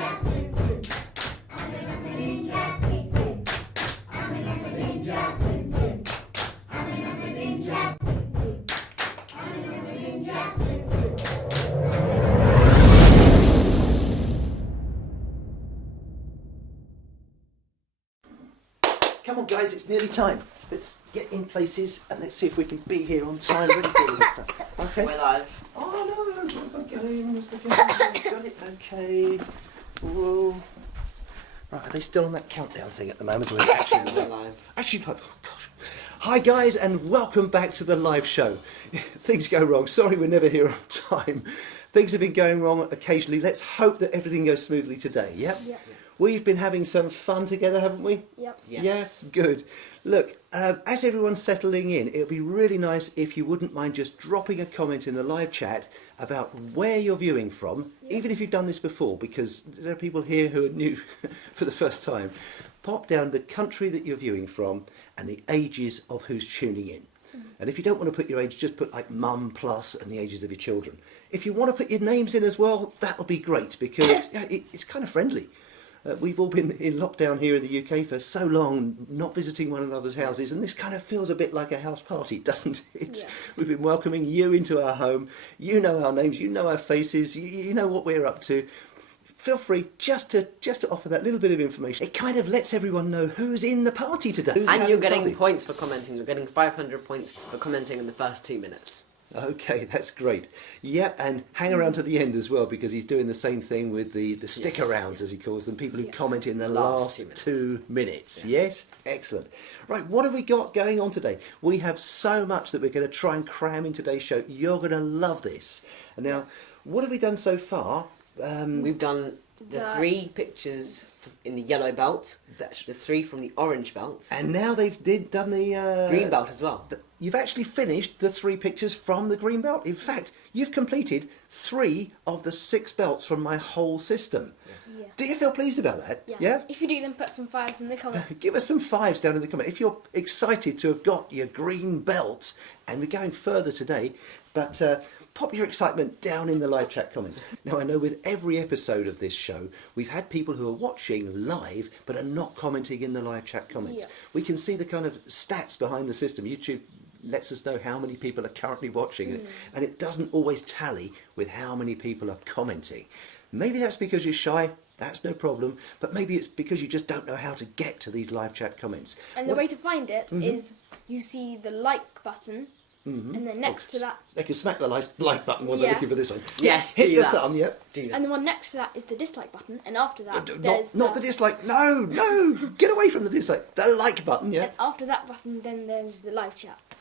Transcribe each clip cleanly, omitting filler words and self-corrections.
Come on guys, it's nearly time. Let's get in places and let's see if we can be here on time, ready for all this time. Okay. We're live. Oh no, where's my game? Where's my game? Got it, okay. Whoa. Right, are they still on that countdown thing at the moment? Or is it actually We're live. Actually, oh gosh. Hi guys and welcome back to the live show. Things go wrong, sorry we're never here on time. Things have been going wrong occasionally. Let's hope that everything goes smoothly today, yep? Yep. We've been having some fun together, haven't we? Yep. Yes. Yes, good. Look, as everyone's settling in, it would be really nice if you wouldn't mind just dropping a comment in the live chat about where you're viewing from, even if you've done this before, because there are people here who are new for the first time. Pop down the country that you're viewing from and the ages of who's tuning in. And if you don't want to put your age, just put like mum plus and the ages of your children. If you want to put your names in as well, that'll be great because it's kind of friendly. We've all been in lockdown here in the UK for so long, not visiting one another's houses, and this kind of feels a bit like a house party, doesn't it? Yeah. We've been welcoming you into our home. You know our names, you know our faces, you know what we're up to. Feel free just to offer that little bit of information. It kind of lets everyone know who's in the party today. Who's And having you're the getting party. points for commenting. You're getting 500 points for commenting in the first 2 minutes. Okay, that's great. Yeah, and hang around to the end as well because he's doing the same thing with the stick arounds, as he calls them, people who comment in the last 2 minutes. Yeah. Yes, excellent. Right, what have we got going on today? We have so much that we're going to try and cram in today's show. You're going to love this. And now, what have we done so far? We've done the 3 pictures in the yellow belt, That's- the 3 from the orange belt, And now they've done the... green belt as well. You've actually finished the 3 pictures from the green belt. In fact, you've completed 3 of the 6 belts from my whole system. Yeah. Do you feel pleased about that? Yeah. If you do, then put some 5s in the comment. Give us some 5s down in the comment. If you're excited to have got your green belt, and we're going further today, but pop your excitement down in the live chat comments. Now, I know with every episode of this show, we've had people who are watching live, but are not commenting in the live chat comments. Yeah. We can see the kind of stats behind the system. YouTube lets us know how many people are currently watching it, and it doesn't always tally with how many people are commenting. Maybe that's because you're shy, that's no problem, but maybe it's because you just don't know how to get to these live chat comments. And the way to find it is you see the like button, and then next to that, They can smack the like button while they're Yeah. looking for this one. Yes, Hit do the that. thumb, yep. Do that. and the one next to that is the dislike button, and after that there's Not the dislike, no, get away from the dislike. The like button, yeah. and after that button then there's the live chat button.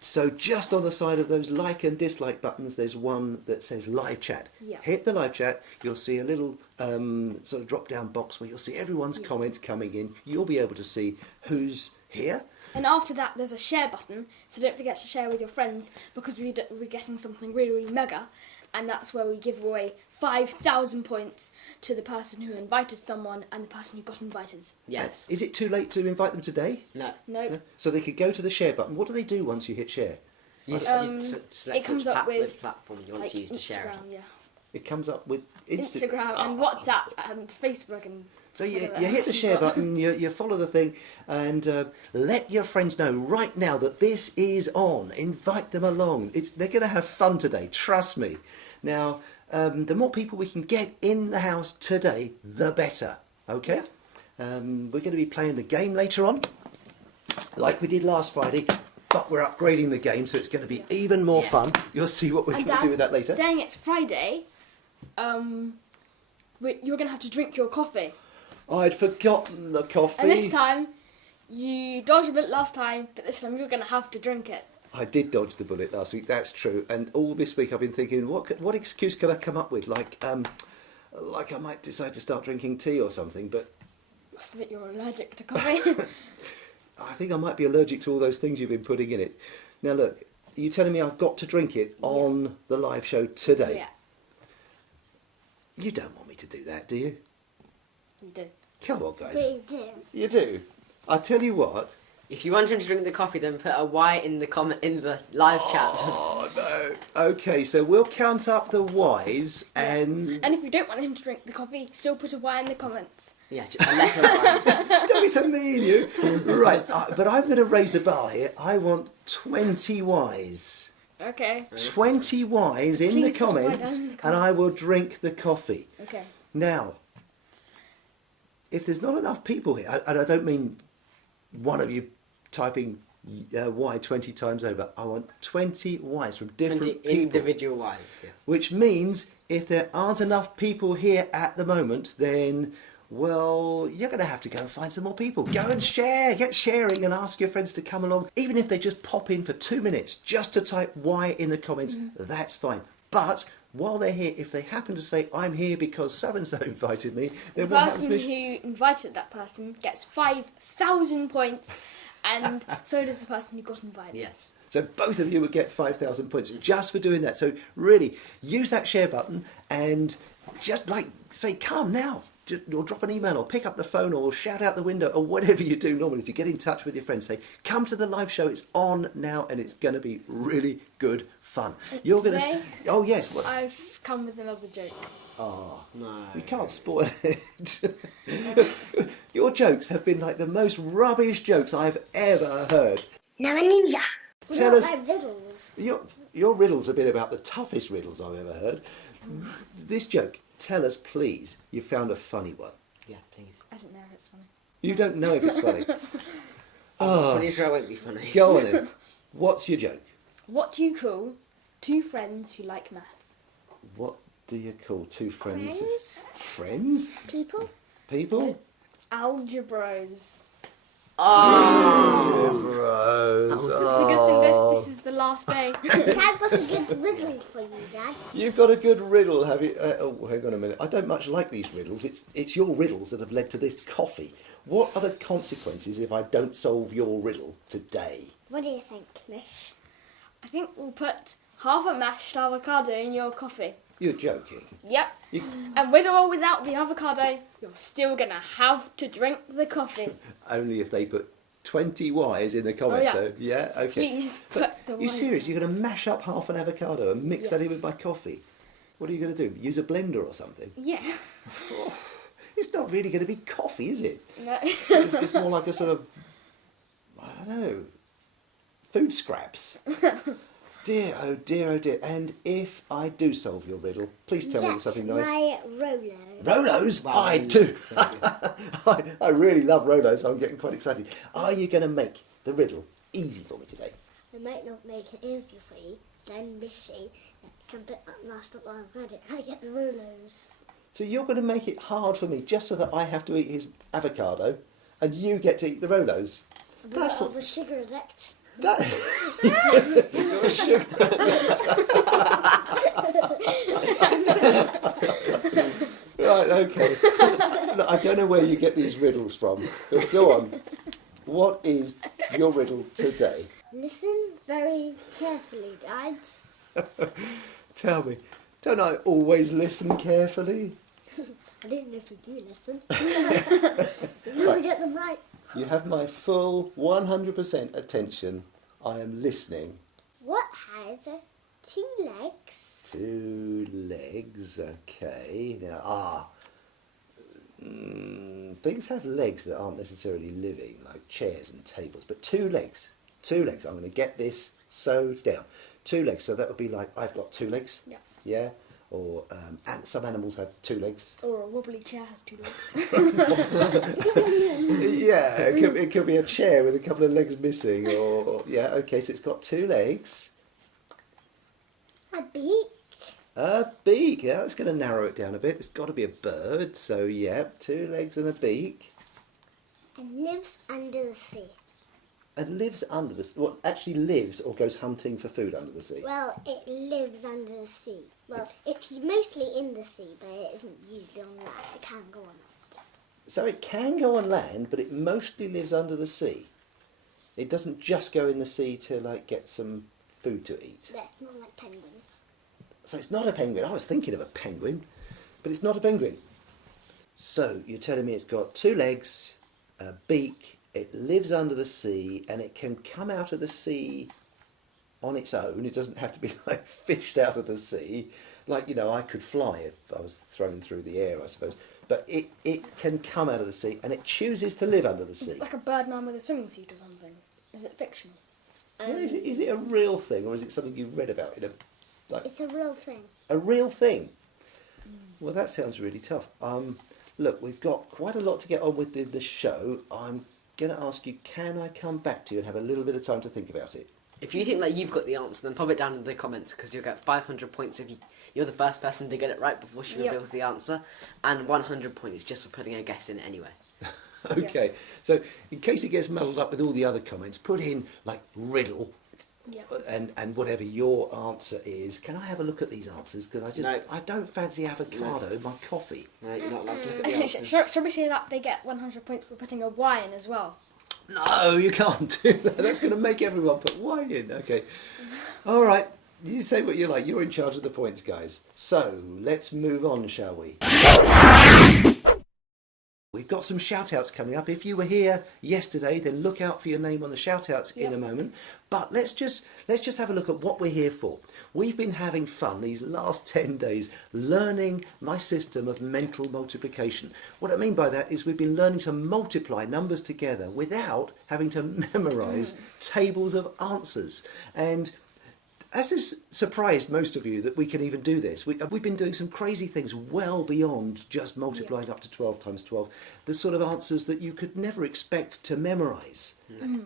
So just on the side of those like and dislike buttons, there's one that says live chat. Yeah. Hit the live chat, you'll see a little sort of drop down box where you'll see everyone's comments coming in. You'll be able to see who's here. And after that there's a share button, so don't forget to share with your friends because we're getting something really, really mega, and that's where we give away 5,000 points to the person who invited someone and the person who got invited. Yes. Is it too late to invite them today? No. No. So they could go to the share button. What do they do once you hit share? You it select comes which up with, which platform you want like to use to share it. Instagram, yeah. It comes up with Instagram and WhatsApp and Facebook and So you whatever hit else the you've share got. button, you follow the thing, and let your friends know right now that this is on. Invite them along. They're going to have fun today, trust me. Now, the more people we can get in the house today, the better, okay? We're going to be playing the game later on, like we did last Friday, but we're upgrading the game, so it's going to be even more fun. You'll see what we're going And to do with that later. saying it's Friday, you're going to have to drink your coffee. I'd forgotten the coffee. And this time, you dodged a bit last time, but this time you're going to have to drink it. I did dodge the bullet last week, that's true. And all this week I've been thinking, what excuse could I come up with? Like I might decide to start drinking tea or something, but Must admit you're allergic to coffee. I think I might be allergic to all those things you've been putting in it. Now look, are you telling me I've got to drink it on the live show today? Yeah, You don't want me to do that, do you? you do. Come on, guys. We do. You do. I tell you what, If you want him to drink the coffee, then put a Y in the live chat. Oh no. Okay, so we'll count up the Y's and And if you don't want him to drink the coffee, still put a Y in the comments. Yeah, just a letter Y. don't be so mean, you. Right, but I'm going to raise the bar here. I want 20 Y's. Okay. 20 Y's in the Please put a Y down comments, in the and I will drink the coffee. Okay. Now, if there's not enough people here, and I don't mean one of you typing Y 20 times over, I want 20 Y's from different 20 people. individual Ys, yeah. Which means if there aren't enough people here at the moment, then, well, you're going to have to go and find some more people. Go and share, get sharing and ask your friends to come along. Even if they just pop in for 2 minutes just to type Y in the comments, that's fine. But while they're here, if they happen to say, I'm here because so-and-so invited me, then The what happens person to me? who invited that person gets 5,000 points, and so does the person who got invited. Yes. So both of you would get 5,000 points just for doing that. So really, use that share button and just say, come now. Or drop an email or pick up the phone or shout out the window or whatever you do normally to get in touch with your friends. Say, come to the live show. It's on now and it's going to be really good fun. You're going Today, to... Oh, yes. What? I've come with another joke. Oh, No. you can't spoil it. Your jokes have been like the most rubbish jokes I've ever heard. Now a ninja. Tell us... My riddles. Your riddles have been about the toughest riddles I've ever heard. This joke, tell us please, you found a funny one. Yeah, please. I don't know if it's funny. You don't know if it's funny. I'm pretty sure it won't be funny. Go on then. What's your joke? What do you call two friends who like math? What do you call two friends? Friends? Friends? People? People? Algebros. Bros. It's a good thing this is the last day. Dad got a good riddle for you, Dad. You've got a good riddle, have you? Oh, hang on a minute. I don't much like these riddles. It's your riddles that have led to this coffee. What are the consequences if I don't solve your riddle today? What do you think, Mish? I think we'll put half a mashed avocado in your coffee. You're joking. Yep. You, And with or without the avocado, you're still going to have to drink the coffee. only if they put 20 Y's in the comments. Oh, So, yeah, okay. Please put the You Ys serious? in. You're going to mash up half an avocado and mix that in Yes. with my coffee? What are you going to do? Use a blender or something? Yeah. It's not really going to be coffee, is it? No. It's more like a sort of, I don't know, food scraps. Dear, oh dear, oh dear. And if I do solve your riddle, please tell me Yes, something nice. my Rolo. Rolos? Wow, I you do. so good. I really love Rolos, so I'm getting quite excited. Are you going to make the riddle easy for me today? I might not make it easy for you. Then Mishy can put that last up while I've got it. I get the Rolos. So you're going to make it hard for me just so that I have to eat his avocado and you get to eat the Rolos? That's All what... the sugar addict. That... You're a sugar Right, okay. Look, I don't know where you get these riddles from, but go on. What is your riddle today? Listen very carefully, Dad. Tell me, don't I always listen carefully? I don't know if you do listen. You never get them right. You have my full 100% attention. I am listening. What has 2 legs? 2 legs, okay. Now, things have legs that aren't necessarily living, like chairs and tables, but 2 legs. 2 legs. I'm going to get this sewed down. 2 legs, so that would be like, I've got 2 legs. Yeah. Yeah? Or and some animals have 2 legs. Or a wobbly chair has 2 legs. Yeah, it could be a chair with a couple of legs missing, or yeah, okay, so it's got 2 legs. A beak. A beak, yeah, that's going to narrow it down a bit. It's got to be a bird, so yeah, 2 legs and a beak. And lives under the sea. And lives under the sea. What, actually lives or goes hunting for food under the sea? Well, it lives under the sea. Well, it's mostly in the sea, but it isn't usually on land. It can go on land. So it can go on land, but it mostly lives under the sea. It doesn't just go in the sea to like get some food to eat. Yeah, not like penguins. So it's not a penguin. I was thinking of a penguin, but it's not a penguin. So you're telling me it's got 2 legs, a beak, It lives under the sea, and it can come out of the sea on its own. It doesn't have to be like fished out of the sea. Like, you know, I could fly if I was thrown through the air, I suppose. But it can come out of the sea, and it chooses to live under the Is sea. it like a birdman with a swimming suit or something? Is it fictional? Yeah, is it a real thing, or is it something you read about? It's a real thing. A real thing? Well, that sounds really tough. Look, we've got quite a lot to get on with the show. I'm going to ask you, can I come back to you and have a little bit of time to think about it? If you think that you've got the answer, then pop it down in the comments, because you'll get 500 points if you're the first person to get it right before she reveals the answer, and 100 points just for putting a guess in it anyway. Okay, so in case it gets muddled up with all the other comments, put in like riddle and whatever your answer is. Can I have a look at these answers? Because I don't fancy avocado in my coffee. No, you're not allowed to look at the answers. Should we say that they get 100 points for putting a Y in as well? No, you can't do that. That's going to make everyone put Y in. Okay. All right. You say what you like. You're in charge of the points, guys. So let's move on, shall we? We've got some shout-outs coming up. If you were here yesterday, then look out for your name on the shout-outs in a moment. But let's just have a look at what we're here for. We've been having fun these last 10 days learning my system of mental multiplication. What I mean by that is we've been learning to multiply numbers together without having to memorise tables of answers. And has this surprised most of you that we can even do this? We've been doing some crazy things well beyond just multiplying up to 12 times 12. The sort of answers that you could never expect to memorise.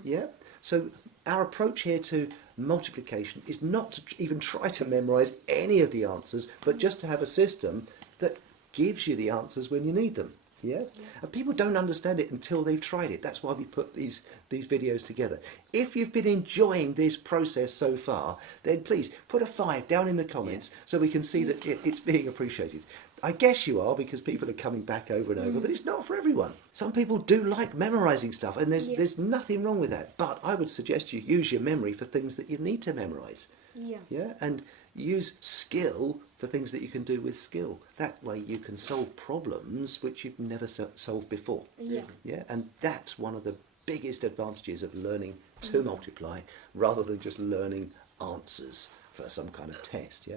Yeah? So our approach here to multiplication is not to even try to memorise any of the answers, but just to have a system that gives you the answers when you need them. Yeah? And people don't understand it until they've tried it. That's why we put these videos together. If you've been enjoying this process so far, then please put a 5 down in the comments so we can see that it's being appreciated. I guess you are, because people are coming back over and over, but it's not for everyone. Some people do like memorising stuff, and there's nothing wrong with that. But I would suggest you use your memory for things that you need to memorise. Yeah? And use skill for things that you can do with skill. That way you can solve problems which you've never solved before. Yeah? And that's one of the biggest advantages of learning to multiply rather than just learning answers for some kind of test.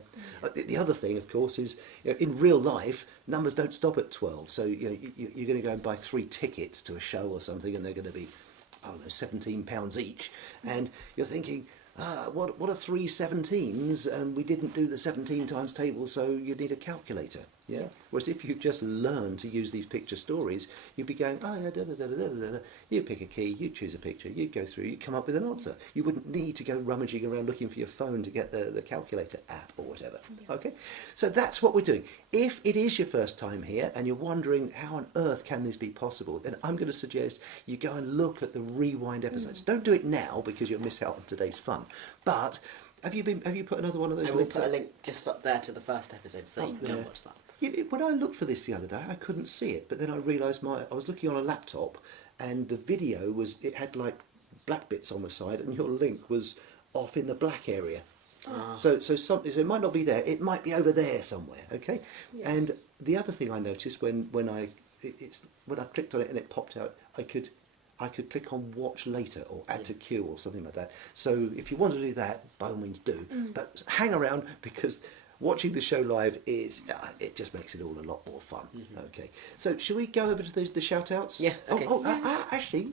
The other thing, of course, is in real life numbers don't stop at 12. So you're going to go and buy 3 tickets to a show or something, and they're going to be, I don't know, £17 each, and you're thinking, what are 3 17s? And we didn't do the 17 times table, so you need a calculator. Yeah. Whereas if you've just learned to use these picture stories, you'd be going, you pick a key, you choose a picture, you go through, you come up with an answer. You wouldn't need to go rummaging around looking for your phone to get the calculator app or whatever. Okay. So that's what we're doing. If it is your first time here and you're wondering how on earth can this be possible, then I'm going to suggest you go and look at the rewind episodes. Don't do it now because you'll miss out on today's fun. But have you put another one of those I will links put up? a link just up there to the first episode so that you can watch that. When I looked for this the other day, I couldn't see it, but then I realised I was looking on a laptop, and the video it had like black bits on the side, and your link was off in the black area. So it might not be there. It might be over there somewhere. Okay. And the other thing I noticed when I clicked on it and it popped out, I could click on watch later or add to queue or something like that. So if you want to do that, by all means do. But hang around, because watching the show live it just makes it all a lot more fun. Okay. So shall we go over to the shout outs? Yeah. Okay. Actually,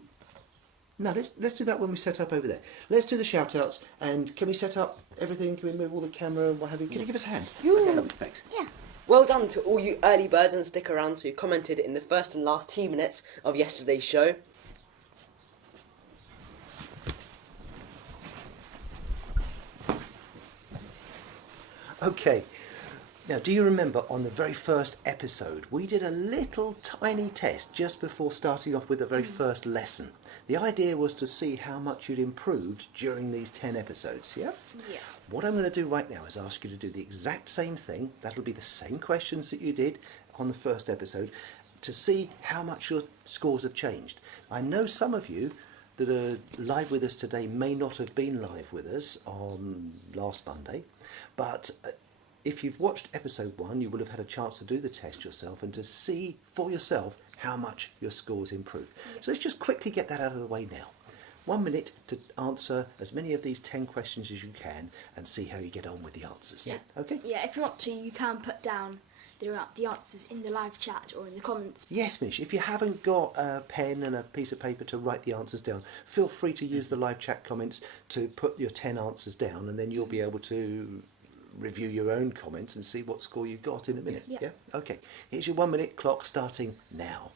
no, let's do that when we set up over there. Let's do the shout outs, and can we set up everything? Can we move all the camera and what have you? Can you give us a hand? Okay, lovely, thanks. Yeah. Well done to all you early birds and stick around, so you commented in the first and last 2 minutes of yesterday's show. Okay, now do you remember on the very first episode we did a little tiny test just before starting off with the very first lesson? The idea was to see how much you'd improved during these 10 episodes, yeah? Yeah. What I'm going to do right now is ask you to do the exact same thing. That'll be the same questions that you did on the first episode, to see how much your scores have changed. I know some of you that are live with us today may not have been live with us on last Monday, but if you've watched episode 1, you will have had a chance to do the test yourself and to see for yourself how much your scores improve. So let's just quickly get that out of the way now. 1 minute to answer as many of these 10 questions as you can and see how you get on with the answers. Yeah. Okay? Yeah, if you want to, you can put down the answers in the live chat or in the comments. Yes, Mish. If you haven't got a pen and a piece of paper to write the answers down, feel free to use the live chat comments to put your 10 answers down, and then you'll be able to review your own comments and see what score you got in a minute. Yeah. Okay. Here's your 1 minute clock starting now.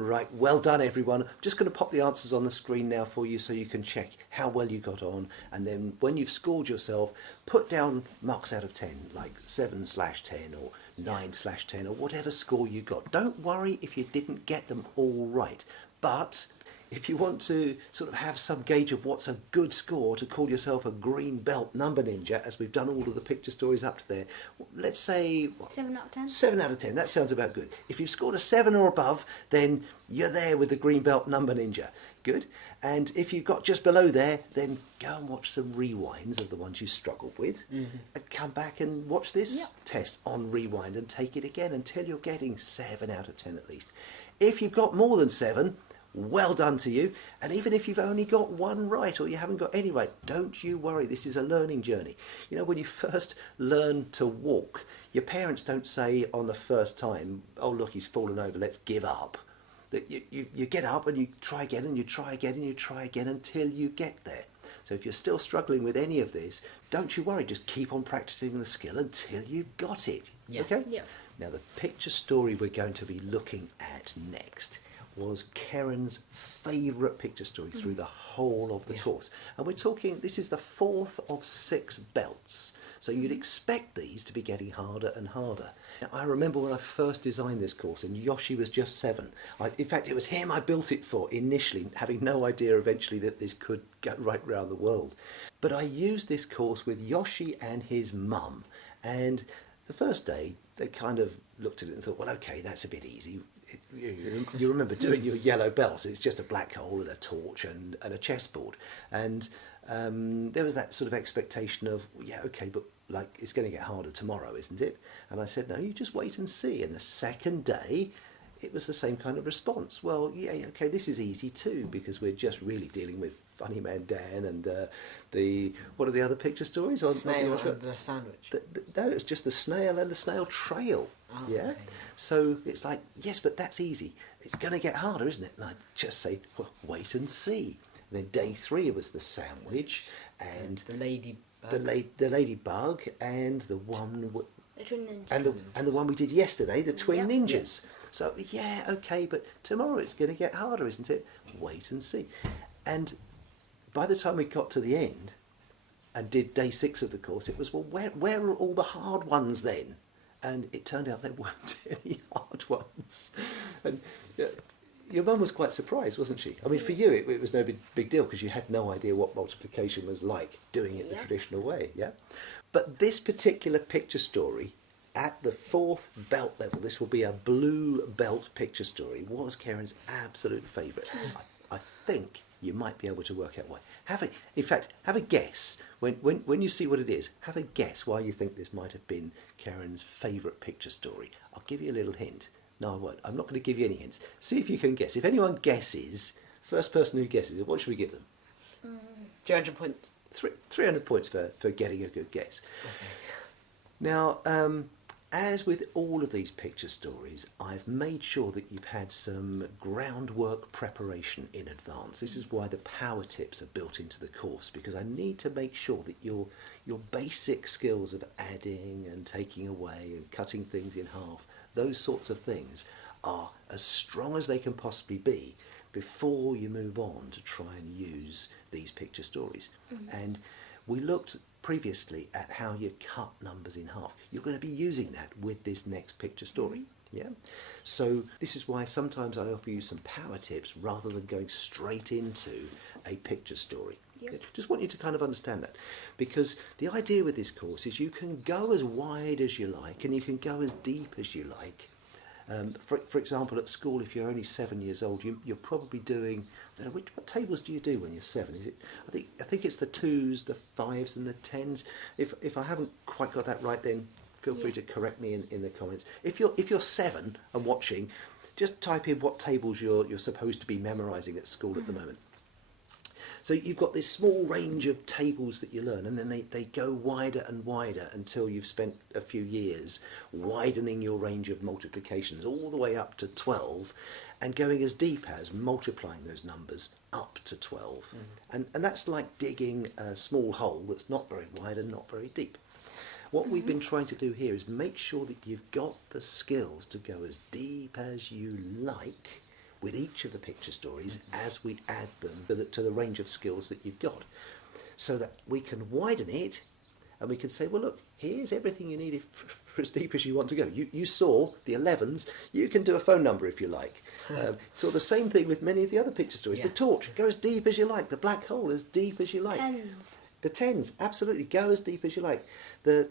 Right, well done everyone. I'm just going to pop the answers on the screen now for you so you can check how well you got on, and then when you've scored yourself, put down marks out of 10, like 7/10 or 9/10 or whatever score you got. Don't worry if you didn't get them all right, but if you want to sort of have some gauge of what's a good score to call yourself a green belt number ninja, as we've done all of the picture stories up to there, let's say... what? 7 out of 10. 7 out of 10, that sounds about good. If you've scored a 7 or above, then you're there with the green belt number ninja. Good. And if you've got just below there, then go and watch some rewinds of the ones you struggled with, and come back and watch this test on rewind and take it again until you're getting 7 out of 10 at least. If you've got more than 7, well done to you. And even if you've only got 1 right or you haven't got any right, don't you worry, this is a learning journey. You know, when you first learn to walk, your parents don't say on the first time, oh look, he's fallen over, let's give up. That you get up and you try again and you try again and you try again until you get there. So if you're still struggling with any of this, don't you worry, just keep on practicing the skill until you've got it. Yeah. Okay? Yeah. Now the picture story we're going to be looking at next was Karen's favourite picture story through the whole of the course. And we're talking, this is the 4th of 6 belts. So you'd expect these to be getting harder and harder. Now, I remember when I first designed this course and Yoshi was just 7. In fact, it was him I built it for initially, having no idea eventually that this could go right round the world. But I used this course with Yoshi and his mum. And the first day, they kind of looked at it and thought, well, okay, that's a bit easy. You remember doing your yellow belt. It's just a black hole and a torch and a chessboard. And there was that sort of expectation of, yeah, okay, but like it's going to get harder tomorrow, isn't it? And I said, no, you just wait and see. And the second day, it was the same kind of response. Well, yeah, okay, this is easy too, because we're just really dealing with Funny Man Dan and what are the other picture stories? Snail and the sandwich. No, it's just the snail and the snail trail. Oh, yeah. okay. So it's like, yes, but that's easy. It's going to get harder, isn't it? And I just say, well, wait and see. And then day 3 was the sandwich and The ladybug. the ladybug and the one The twin ninjas. and the one we did yesterday, the twin ninjas. So yeah, okay, but tomorrow it's going to get harder, isn't it? Wait and see. And by the time we got to the end and did day 6 of the course, it was, well, where are all the hard ones then? And it turned out there weren't any hard ones. And your mum was quite surprised, wasn't she? I mean, for you, it was no big deal because you had no idea what multiplication was like doing it the traditional way, yeah? But this particular picture story, at the 4th belt level, this will be a blue belt picture story, was Karen's absolute favourite. I think you might be able to work out why. In fact, have a guess. When you see what it is, have a guess why you think this might have been Karen's favourite picture story. I'll give you a little hint. No, I won't. I'm not going to give you any hints. See if you can guess. If anyone guesses, first person who guesses it, what should we give them? 300 points. 300 points for getting a good guess. Okay. Now, as with all of these picture stories, I've made sure that you've had some groundwork preparation in advance. This is why the power tips are built into the course, because I need to make sure that your basic skills of adding and taking away and cutting things in half, those sorts of things, are as strong as they can possibly be before you move on to try and use these picture stories. And we looked previously at how you cut numbers in half. You're going to be using that with this next picture story. Yeah. So this is why sometimes I offer you some power tips rather than going straight into a picture story. Yep. Just want you to kind of understand that, because the idea with this course is you can go as wide as you like and you can go as deep as you like. For example, at school, if you're only 7 years old, you're probably doing, I don't know, what tables do you do when you're 7? Is it? I think it's the 2s, the 5s, and the 10s. If I haven't quite got that right, then feel free to correct me in the comments. If you're 7 and watching, just type in what tables you're supposed to be memorising at school at the moment. So you've got this small range of tables that you learn, and then they go wider and wider until you've spent a few years widening your range of multiplications all the way up to 12 and going as deep as multiplying those numbers up to 12. And that's like digging a small hole that's not very wide and not very deep. What we've been trying to do here is make sure that you've got the skills to go as deep as you like with each of the picture stories as we add them to the range of skills that you've got, so that we can widen it and we can say, well, look, here's everything you need for as deep as you want to go. You saw the 11s, you can do a phone number if you like. So the same thing with many of the other picture stories. Yeah. The torch, go as deep as you like. The black hole, as deep as you like. 10s. The 10s, absolutely, go as deep as you like.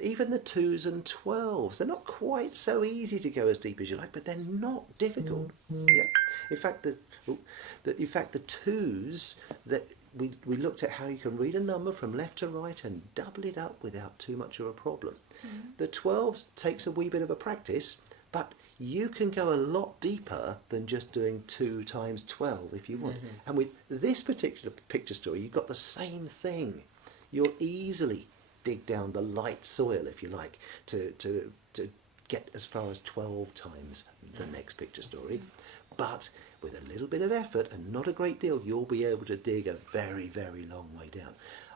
Even the 2s and 12s, they're not quite so easy to go as deep as you like, but they're not difficult. Yeah. In fact, the 2s, that we looked at how you can read a number from left to right and double it up without too much of a problem. The 12s takes a wee bit of a practice, but you can go a lot deeper than just doing 2 times 12 if you want. And with this particular picture story, you've got the same thing. You'll easily dig down the light soil, if you like, to get as far as 12 times the next picture story. But with a little bit of effort and not a great deal, you'll be able to dig a very, very long way down.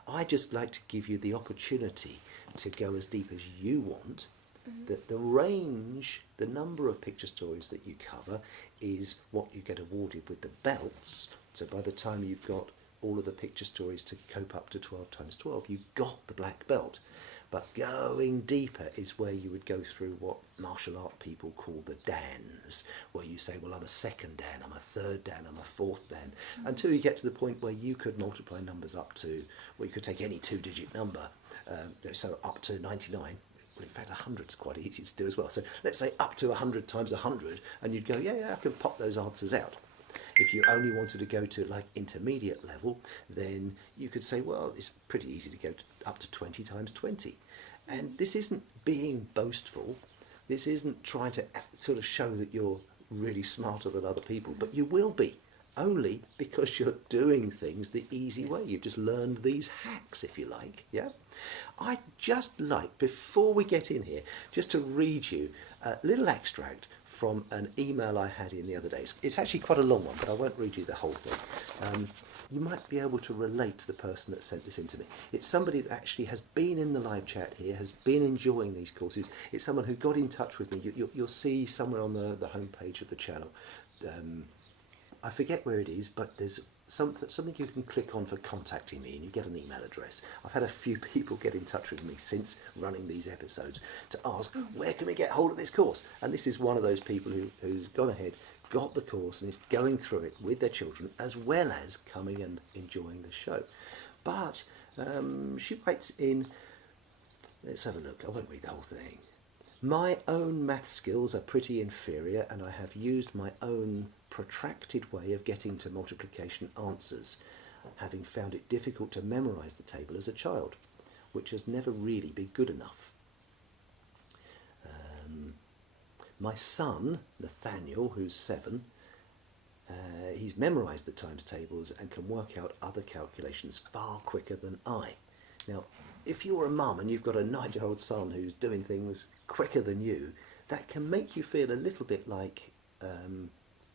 I just like to give you the opportunity to go as deep as you want. The range, the number of picture stories that you cover is what you get awarded with the belts. So by the time you've got all of the picture stories to cope up to 12 times 12, you've got the black belt. But going deeper is where you would go through what martial art people call the dans, where you say, well, I'm a second dan, I'm a third dan, I'm a fourth dan, until you get to the point where you could multiply numbers up to, well, you could take any 2-digit number, so up to 99. Well, in fact, 100 is quite easy to do as well. So let's say up to 100 times 100, and you'd go, yeah, I can pop those answers out. If you only wanted to go to like intermediate level, then you could say, well, it's pretty easy to go up to 20 times 20. And this isn't being boastful. This isn't trying to sort of show that you're really smarter than other people, but you will be, only because you're doing things the easy way. You've just learned these hacks, if you like. Yeah. I'd just like, before we get in here, just to read you a little extract from an email I had in the other day. It's actually quite a long one, but I won't read you the whole thing. You might be able to relate to the person that sent this in to me. It's somebody that actually has been in the live chat here, has been enjoying these courses. It's someone who got in touch with me. You'll see somewhere on the homepage of the channel. I forget where it is, but there's something you can click on for contacting me, and you get an email address. I've had a few people get in touch with me since running these episodes to ask, where can we get hold of this course? And this is one of those people who's gone ahead, got the course, and is going through it with their children, as well as coming and enjoying the show. But she writes in, let's have a look, I won't read the whole thing. My own math skills are pretty inferior, and I have used my own protracted way of getting to multiplication answers, having found it difficult to memorise the table as a child, which has never really been good enough. My son, Nathaniel, who's 7, he's memorised the times tables and can work out other calculations far quicker than I. Now, if you're a mum and you've got a 9-year-old son who's doing things quicker than you, that can make you feel a little bit like,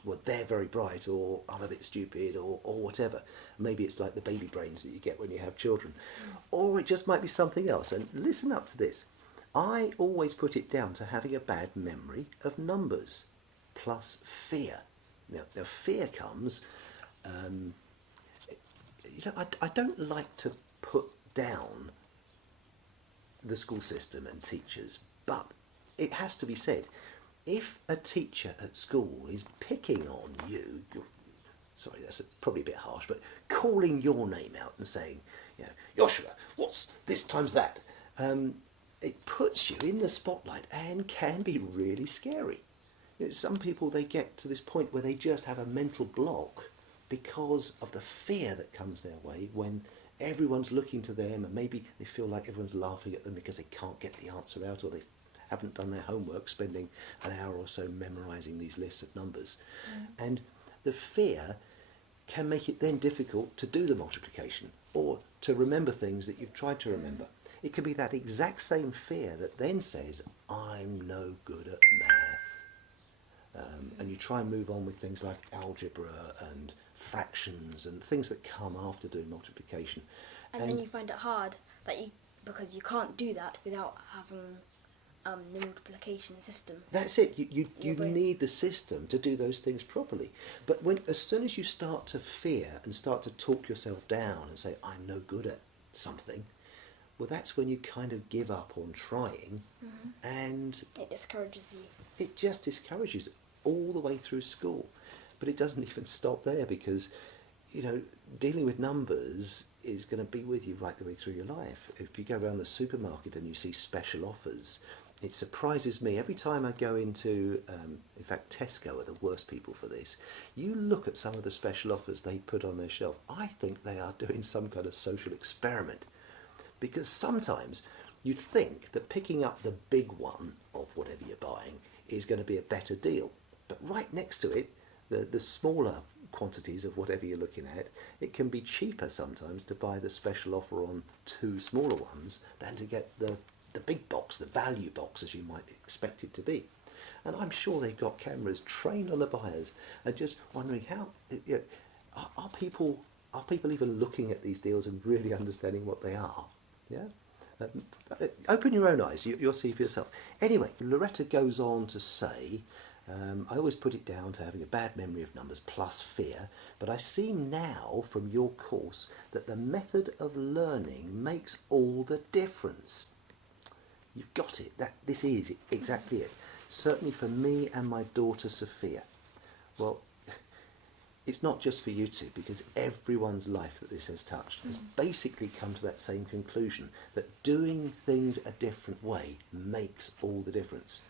well, they're very bright, or I'm a bit stupid, or whatever. Maybe it's like the baby brains that you get when you have children. Or it just might be something else. And listen up to this. I always put it down to having a bad memory of numbers, plus fear. Now fear comes, I don't like to put down the school system and teachers, but it has to be said, if a teacher at school is picking on you, sorry, that's probably a bit harsh, but calling your name out and saying, Joshua, what's this times that? It puts you in the spotlight and can be really scary. Some people, they get to this point where they just have a mental block because of the fear that comes their way when everyone's looking to them, and maybe they feel like everyone's laughing at them because they can't get the answer out, or they haven't done their homework, spending an hour or so memorising these lists of numbers. And the fear can make it then difficult to do the multiplication or to remember things that you've tried to remember. It could be that exact same fear that then says, I'm no good at math. And you try and move on with things like algebra and fractions and things that come after doing multiplication. And then you find it hard because you can't do that without having the multiplication system. That's it. You need the system to do those things properly. But as soon as you start to fear and start to talk yourself down and say, I'm no good at something, well, that's when you kind of give up on trying, and it discourages you. It just discourages all the way through school. But it doesn't even stop there, because dealing with numbers is going to be with you right the way through your life. If you go around the supermarket and you see special offers, it surprises me every time I go into, in fact, Tesco are the worst people for this. You look at some of the special offers they put on their shelf. I think they are doing some kind of social experiment, because sometimes you'd think that picking up the big one of whatever you're buying is going to be a better deal. But right next to it, the smaller quantities of whatever you're looking at, it can be cheaper sometimes to buy the special offer on 2 smaller ones than to get the big box, the value box, as you might expect it to be. And I'm sure they've got cameras trained on the buyers and just wondering how, are people even looking at these deals and really understanding what they are? Yeah. Open your own eyes, you'll see for yourself. Anyway, Loretta goes on to say, I always put it down to having a bad memory of numbers plus fear, but I see now from your course that the method of learning makes all the difference. You've got it. This is exactly it. Certainly for me and my daughter Sophia. Well, it's not just for you two, because everyone's life that this has touched has basically come to that same conclusion, that doing things a different way makes all the difference.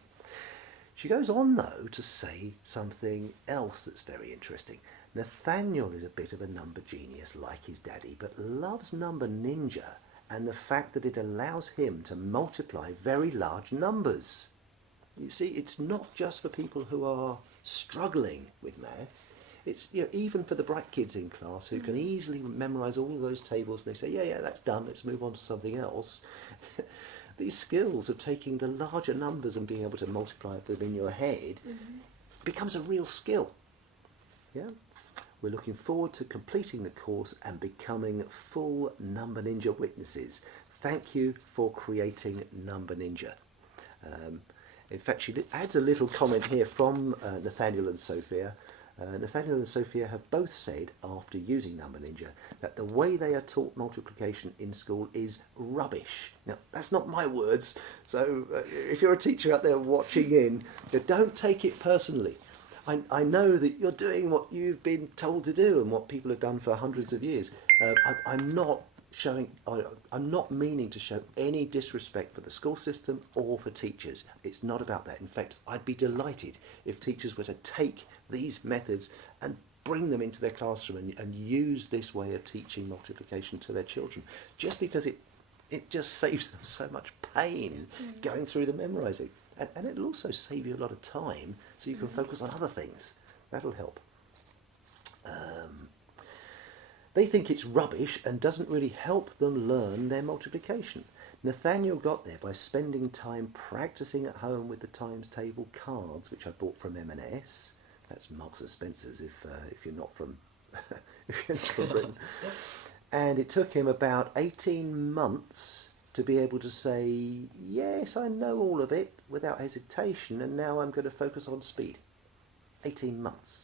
She goes on, though, to say something else that's very interesting. Nathaniel is a bit of a number genius like his daddy, but loves Number Ninja and the fact that it allows him to multiply very large numbers. You see, it's not just for people who are struggling with math. It's even for the bright kids in class who can easily memorise all of those tables. They say, yeah, that's done, let's move on to something else. These skills of taking the larger numbers and being able to multiply them in your head becomes a real skill. Yeah, we're looking forward to completing the course and becoming full Number Ninja witnesses. Thank you for creating Number Ninja. In fact, she adds a little comment here from Nathaniel and Sophia. Nathaniel and Sophia have both said, after using Number Ninja, that the way they are taught multiplication in school is rubbish. Now, that's not my words, so if you're a teacher out there watching in, don't take it personally. I know that you're doing what you've been told to do and what people have done for hundreds of years. I'm not meaning to show any disrespect for the school system or for teachers. It's not about that. In fact, I'd be delighted if teachers were to take these methods and bring them into their classroom and use this way of teaching multiplication to their children, just because it just saves them so much pain going through the memorising. And it'll also save you a lot of time so you can focus on other things. That'll help. They think it's rubbish and doesn't really help them learn their multiplication. Nathaniel got there by spending time practicing at home with the times table cards, which I bought from M&S. That's Marks and Spencer's if you're not from if you're not from Britain. And it took him about 18 months to be able to say, yes, I know all of it without hesitation, and now I'm going to focus on speed. 18 months.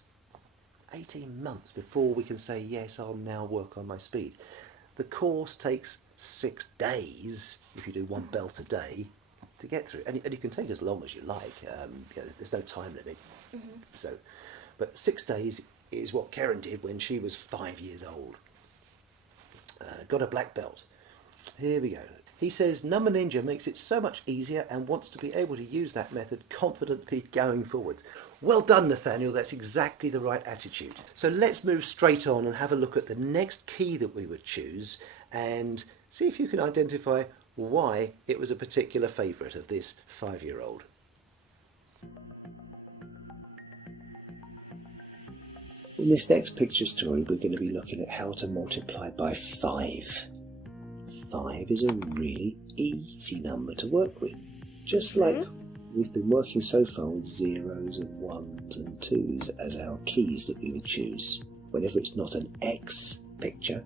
18 months before we can say, yes, I'll now work on my speed. The course takes 6 days, if you do one belt a day, to get through. And you can take as long as you like. There's no time limit. Mm-hmm. But 6 days is what Karen did when she was 5 years old. Got a black belt. Here we go. He says Numba Ninja makes it so much easier and wants to be able to use that method confidently going forwards. Well done, Nathaniel. That's exactly the right attitude. So let's move straight on and have a look at the next key that we would choose and see if you can identify why it was a particular favourite of this 5-year-old. In this next picture story, we're going to be looking at how to multiply by 5. 5 is a really easy number to work with, just like we've been working so far with 0s and 1s and 2s as our keys that we would choose whenever it's not an X picture.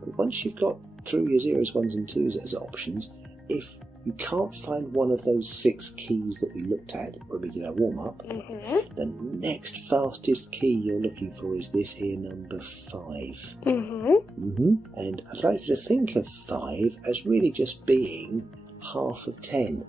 But once you've got through your 0s, 1s and 2s as options, if you can't find one of those 6 keys that we looked at when we did our warm-up, the next fastest key you're looking for is this here, number 5. And I'd like you to think of 5 as really just being half of 10,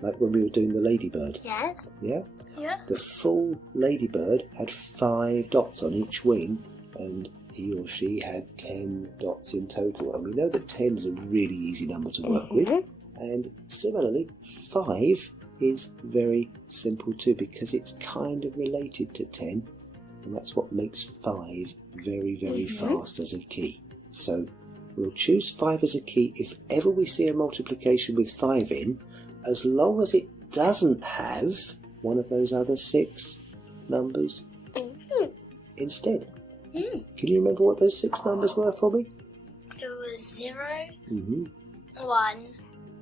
like when we were doing the ladybird. Yes. Yeah? Yeah. The full ladybird had 5 dots on each wing, and he or she had 10 dots in total. And we know that 10 is a really easy number to work with. And similarly, 5 is very simple too, because it's kind of related to 10, and that's what makes 5 very, very fast as a key. So we'll choose 5 as a key if ever we see a multiplication with 5 in, as long as it doesn't have one of those other 6 numbers instead. Can you remember what those 6 numbers were for me? It was 0, 1,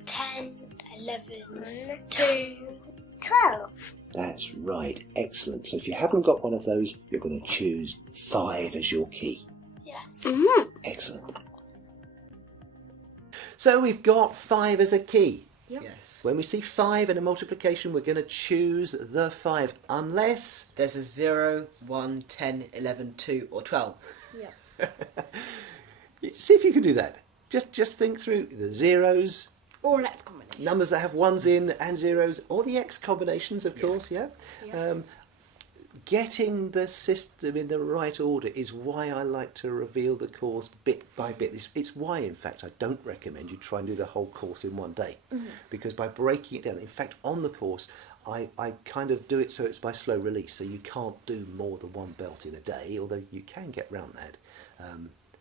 10, 11, 2, 12. That's right, excellent. So if you haven't got one of those, you're going to choose 5 as your key. Yes. Excellent. So we've got 5 as a key. Yes. When we see 5 in a multiplication, we're going to choose the 5, unless There's a 0, 1, 10, 11, 2 or 12. see if you can do that. Just think through the zeros, Or an X combination. numbers that have 1s in and zeros, or the X combinations, of course, yeah? Getting the system in the right order is why I like to reveal the course bit by bit. It's why, in fact, I don't recommend you try and do the whole course in one day. Because by breaking it down, in fact, on the course, I kind of do it so it's by slow release, so you can't do more than one belt in a day, although you can get round that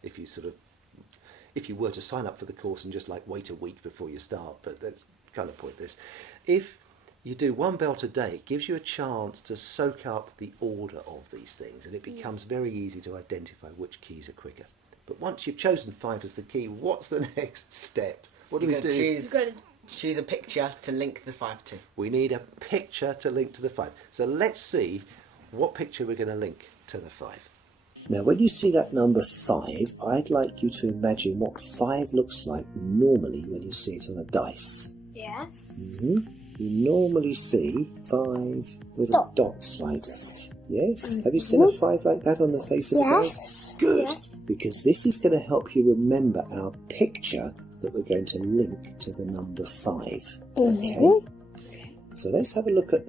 if you were to sign up for the course and just like wait a week before you start, but that's kind of pointless. If you do one belt a day, it gives you a chance to soak up the order of these things, and it becomes very easy to identify which keys are quicker. But once you've chosen 5 as the key, what's the next step? What do we do? Choose a picture to link the 5 to. We need a picture to link to the 5. So let's see what picture we're going to link to the 5. Now, when you see that number 5, I'd like you to imagine what 5 looks like normally when you see it on a dice. Yes. You normally see 5 with dots like that. Yes? Have you seen a 5 like that on the face of the dice? Good. Yes. Because this is going to help you remember our picture that we're going to link to the number 5. Okay? So let's have a look at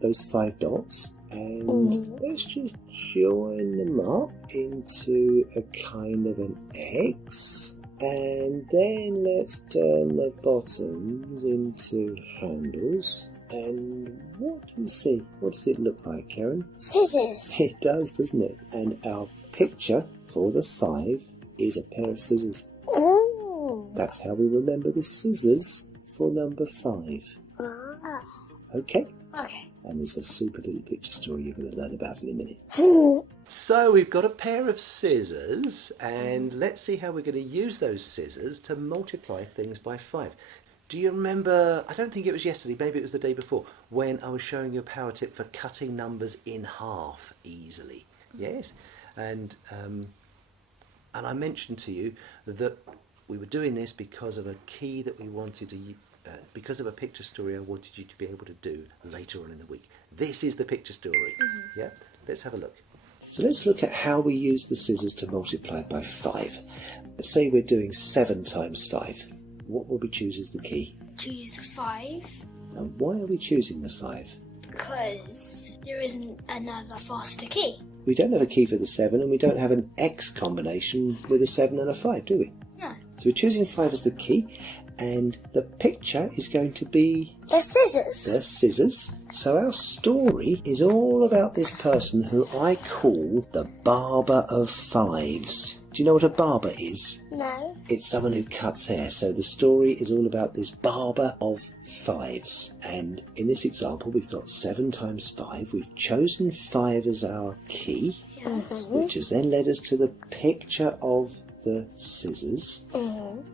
those 5 dots, and let's just join them up into a kind of an X, and then let's turn the bottoms into handles. And what do we see? What does it look like, Karen? Scissors. It does, doesn't it? And our picture for the 5 is a pair of scissors. That's how we remember the scissors for number 5. Okay? Okay. and there's a super little picture story you're going to learn about in a minute. So we've got a pair of scissors, and let's see how we're going to use those scissors to multiply things by 5. Do you remember, I don't think it was yesterday, maybe it was the day before, when I was showing you a power tip for cutting numbers in half easily? Yes? And I mentioned to you that we were doing this because of a key that we wanted to, because of a picture story I wanted you to be able to do later on in the week. This is the picture story. Yeah? Let's have a look. So let's look at how we use the scissors to multiply by 5. Let's say we're doing 7 times 5. What will we choose as the key? Choose the 5. Now, why are we choosing the 5? Because there isn't another faster key. We don't have a key for the 7, and we don't have an X combination with a 7 and a 5, do we? No. So we're choosing 5 as the key, and the picture is going to be The scissors. the scissors. So our story is all about this person who I call the barber of 5s. Do you know what a barber is? No. It's someone who cuts hair. So the story is all about this barber of 5s. And in this example, we've got 7 times 5. We've chosen 5 as our key, which has then led us to the picture of the scissors.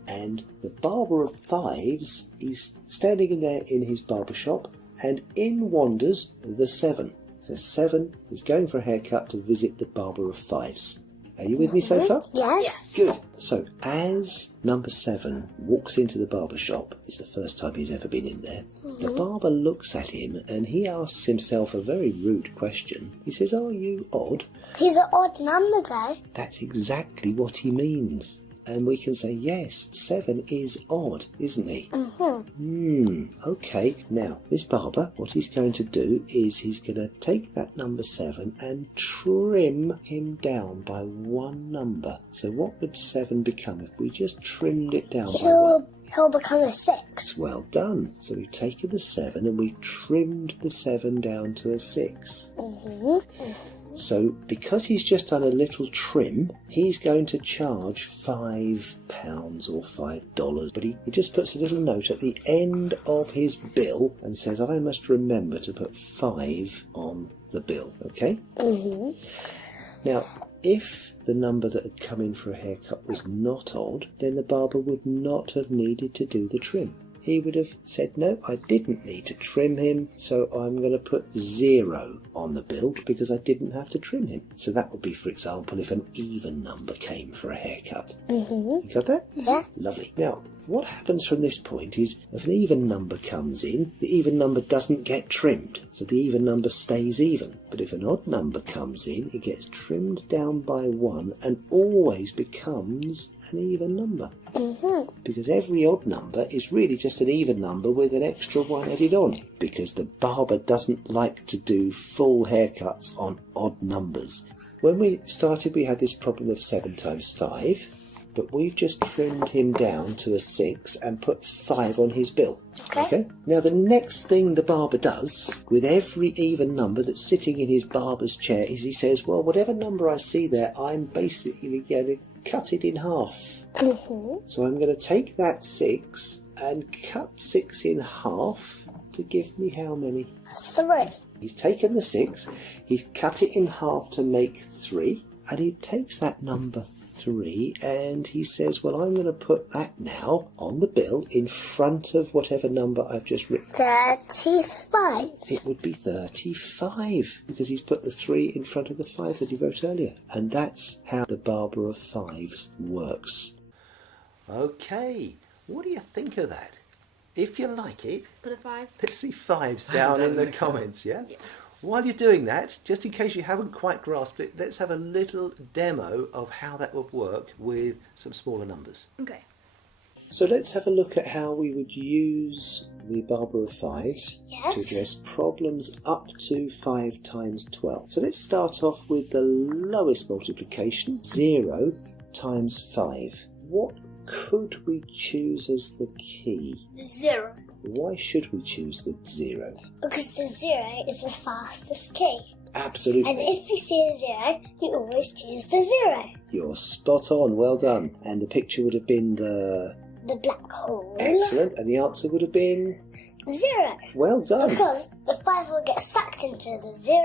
And the barber of 5s is standing in there in his barber shop, and in wanders the 7. So 7 is going for a haircut to visit the barber of 5s. Are you with me so far? Yes. Good. So as number 7 walks into the barber shop, it's the first time he's ever been in there, the barber looks at him and he asks himself a very rude question. He says, "Are you odd?" He's an odd number though. That's exactly what he means. And we can say, yes, 7 is odd, isn't he? Okay. Now, this barber, what he's going to do is he's going to take that number 7 and trim him down by 1 number. So what would 7 become if we just trimmed it down by 1? He'll become a 6. Well done. So we've taken the 7 and we've trimmed the 7 down to a 6. So because he's just done a little trim, he's going to charge £5 or $5. But he just puts a little note at the end of his bill and says, I must remember to put 5 on the bill, okay? Now, if the number that had come in for a haircut was not odd, then the barber would not have needed to do the trim. He would have said, no, I didn't need to trim him, so I'm going to put 0 on the bill because I didn't have to trim him. So that would be, for example, if an even number came for a haircut. You got that? Yeah. Lovely. Now, what happens from this point is if an even number comes in, the even number doesn't get trimmed, so the even number stays even. But if an odd number comes in, it gets trimmed down by 1 and always becomes an even number. Because every odd number is really just an even number with an extra 1 added on, because the barber doesn't like to do full haircuts on odd numbers. When we started, we had this problem of 7 times 5, but we've just trimmed him down to a 6 and put 5 on his bill. Okay? Now the next thing the barber does with every even number that's sitting in his barber's chair is he says, well, whatever number I see there, I'm basically going to cut it in half. So I'm going to take that 6 and cut 6 in half to give me how many? 3. He's taken the 6, he's cut it in half to make 3, and he takes that number 3 and he says, well, I'm going to put that now on the bill in front of whatever number I've just written. 35. It would be 35 because he's put the 3 in front of the 5 that he wrote earlier. And that's how the barber of 5s works. Okay, what do you think of that? If you like it, Put a 5. let's see 5s down in the comments, yeah? While you're doing that, just in case you haven't quite grasped it, let's have a little demo of how that would work with some smaller numbers. Okay. So let's have a look at how we would use the barber of 5s Yes. to address problems up to 5 times 12. So let's start off with the lowest multiplication, 0 times 5. What could we choose as the key? The 0. Why should we choose the 0? Because the 0 is the fastest key. Absolutely. And if you see a 0, you always choose the 0. You're spot on, well done. And the picture would have been the the black hole. Excellent. And the answer would have been 0. well done. Because the 5 will get sucked into the 0,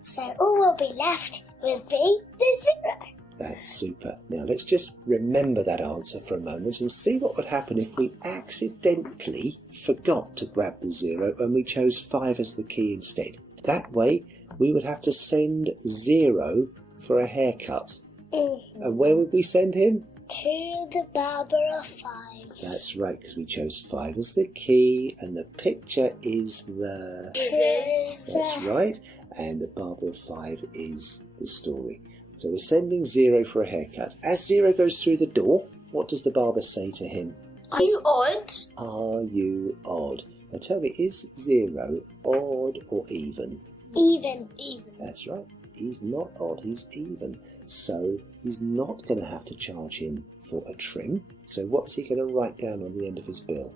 so all will be left will be the 0. That's super. Now let's just remember that answer for a moment and see what would happen if we accidentally forgot to grab the 0 and we chose 5 as the key instead. That way we would have to send 0 for a haircut. And where would we send him? To the barber of 5s. That's right, because we chose 5 as the key and the picture is the... That's right. And the barber of 5 is the story. So we're sending 0 for a haircut. As 0 goes through the door, what does the barber say to him? Are you odd? Are you odd? Now tell me, is 0 odd or even? Even. That's right. He's not odd, he's even. So he's not going to have to charge him for a trim. So what's he going to write down on the end of his bill?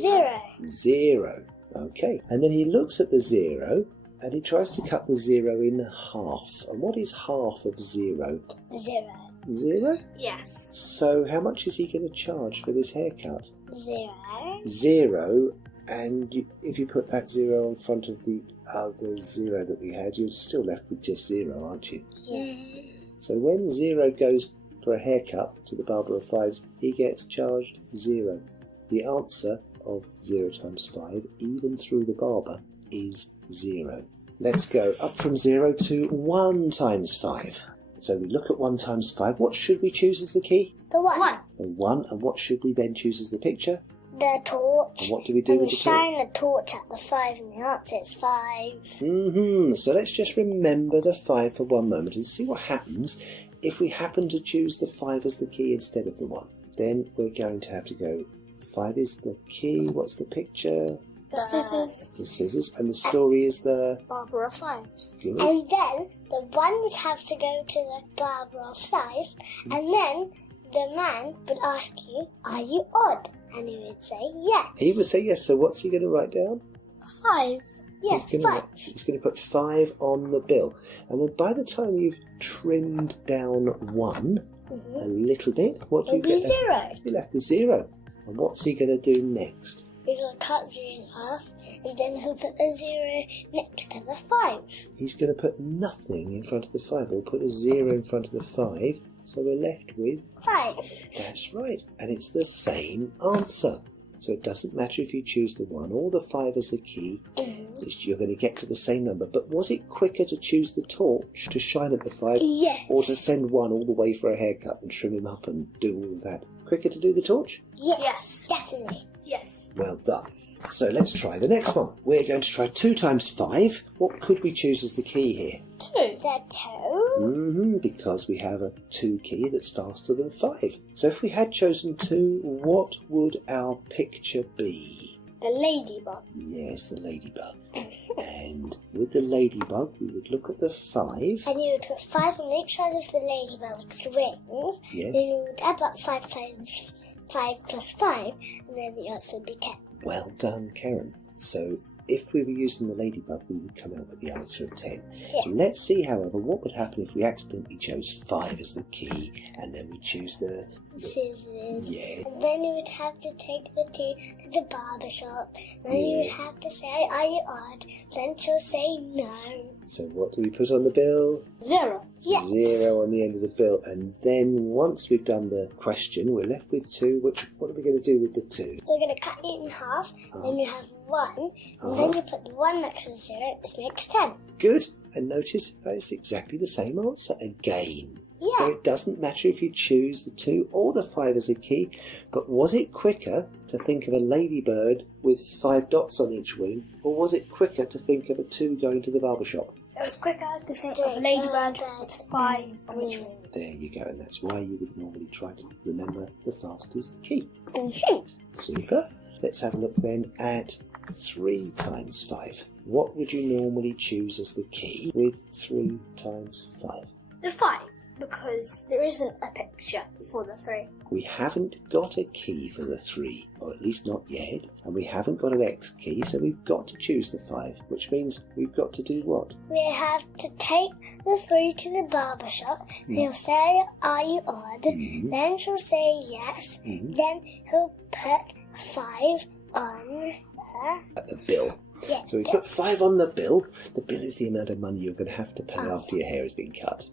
0. 0. Okay. And then he looks at the 0 and he tries to cut the 0 in half. And what is half of 0? 0. 0? Yes. So how much is he going to charge for this haircut? 0. 0. And if you put that 0 in front of the other 0 that we had, you're still left with just 0, aren't you? Yeah. So when 0 goes for a haircut to the barber of 5s, he gets charged 0. The answer of 0 times 5, even through the barber, is 0. Let's go up from 0 to 1 times 5. So we look at 1 times 5. What should we choose as the key? The 1. The 1. And what should we then choose as the picture? The torch. And what do we do And with we the torch? shine the torch at the 5 and the answer is 5. So let's just remember the 5 for one moment and see what happens if we happen to choose the 5 as the key instead of the 1. Then we're going to have to go 5 is the key. What's the picture? The scissors. The scissors. And the story is the... Barber of 5s. Good. And then the 1 would have to go to the barber of 5, and then the man would ask you, are you odd? And he would say yes. He would say yes. So what's he going to write down? 5. Yes, He's 5. going to put 5 on the bill. And then by the time you've trimmed down 1 a little bit, what do you It'll be get? 0. You're left with 0. And what's he going to do next? He's going to cut 0 in half, and then he'll put a 0 next to the 5. He's going to put nothing in front of the 5. We'll put a 0 in front of the 5. So we're left with 5. That's right. And it's the same answer. So it doesn't matter if you choose the 1 or the 5 as the key. You're going to get to the same number. But was it quicker to choose the torch to shine at the 5? Yes. Or to send 1 all the way for a haircut and trim him up and do all of that? Quicker to do the torch? Yes. Definitely. Yes. Well done. So let's try the next one. We're going to try 2 times 5. What could we choose as the key here? 2. The toe. Because we have a 2 key that's faster than 5. So if we had chosen 2, what would our picture be? The ladybug. Yes, the ladybug. And with the ladybug, we would look at the 5. And you would put 5 on each side of the ladybug's wings. Yeah. Then you would add up 5 times 5 plus 5, and then the answer would be 10. Well done, Karen. So if we were using the ladybug, we would come out with the answer of 10. Yeah. Let's see, however, what would happen if we accidentally chose 5 as the key, and then we choose the... Scissors. Yeah. And then you would have to take the tea to the barber shop. Then you would have to say, are you odd? Then she'll say no. So what do we put on the bill? 0. Yes. 0 on the end of the bill. And then once we've done the question, we're left with 2. What are we going to do with the 2? We're going to cut it in half. Then you have 1. And then you put the 1 next to the 0. This makes 10. Good. And notice that it's exactly the same answer again. Yeah. So it doesn't matter if you choose the 2 or the 5 as a key, but was it quicker to think of a ladybird with 5 dots on each wing, or was it quicker to think of a 2 going to the barber shop? It was quicker to think of a ladybird with 5 on each wing. There you go, and that's why you would normally try to remember the fastest key. Super. Let's have a look then at 3 times 5. What would you normally choose as the key with 3 times 5? The 5, because there isn't a picture for the 3. we haven't got a key for the 3, or at least not yet, and we haven't got an X key, so we've got to choose the 5, which means we've got to do what? We have to take the 3 to the barber shop. He'll say, are you odd? Then she'll say yes. Then he'll put 5 on At the bill. Yeah, So we put 5 on the bill. The bill is the amount of money you're going to have to pay after your hair has been cut.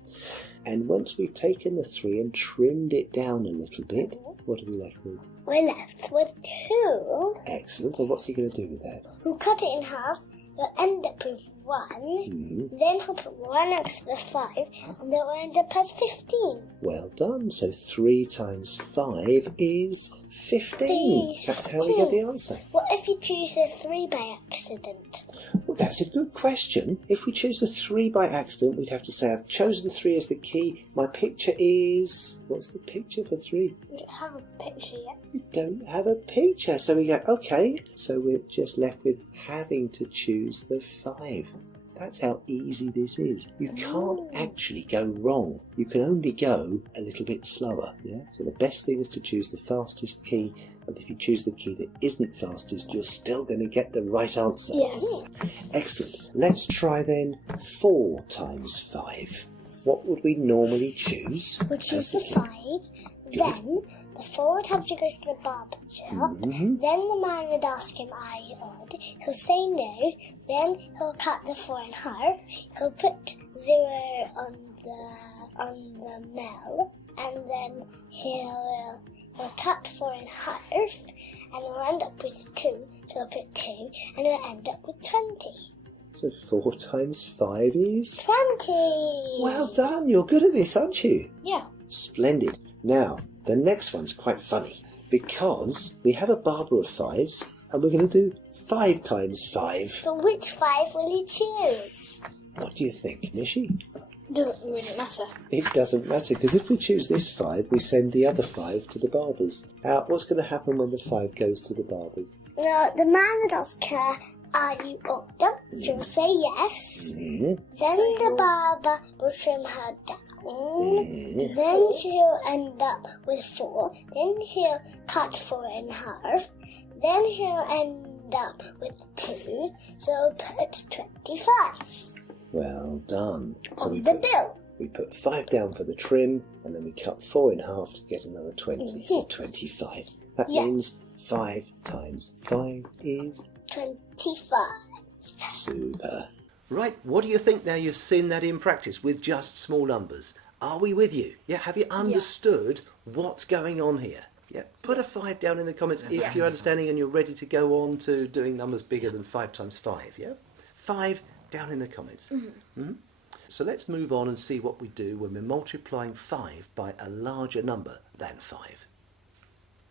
And once we've taken the 3 and trimmed it down a little bit, what are we left with? We're left with 2. Excellent. And what's he going to do with that? We'll cut it in half. We'll end up with 1. Then he'll put 1 next to the 5, and then we'll end up as 15. Well done. So 3 times 5 is 15. That's how we get the answer. What if you choose the 3 by accident? Well, that's a good question. If we choose the 3 by accident, we'd have to say, I've chosen 3 as the key. My picture is... What's the picture for 3? We don't have a picture yet. We don't have a picture. So we go, okay. So we're just left with having to choose the 5. That's how easy this is. You can't actually go wrong. You can only go a little bit slower. Yeah. So the best thing is to choose the fastest key. And if you choose the key that isn't fastest, you're still going to get the right answer. Yes. Excellent. Let's try then 4 times 5. What would we normally choose? We'll choose the 5. Then the 4 would have to go to the barber shop. Then the man would ask him, are you odd? He'll say no. Then he'll cut the 4 in half. He'll put 0 on the mill. And then he'll cut 4 in half. And he'll end up with 2. So he'll put 2. And he'll end up with 20. So 4 times 5 is... 20! Well done. You're good at this, aren't you? Yeah. Splendid. Now, the next one's quite funny because we have a barber of 5s and we're going to do 5 times 5. But which 5 will he choose? What do you think, Nishi? Doesn't really matter. It doesn't matter because if we choose this 5, we send the other 5 to the barbers. What's going to happen when the 5 goes to the barbers? Now, the man would ask her, are you older? She'll say yes. Then the barber will trim her down. Then she'll end up with 4. Then he'll cut 4 in half. Then he'll end up with 2. So he'll put 25 Well done. So on the bill. We put 5 down for the trim and then we cut 4 in half to get another 20. So 25. That means 5 times 5 is... 25. Super. Right, what do you think now you've seen that in practice with just small numbers? Are we with you? Yeah, have you understood what's going on here? Yeah, put a 5 down in the comments if you're understanding and you're ready to go on to doing numbers bigger than 5 times 5, yeah? 5 down in the comments. So let's move on and see what we do when we're multiplying 5 by a larger number than 5.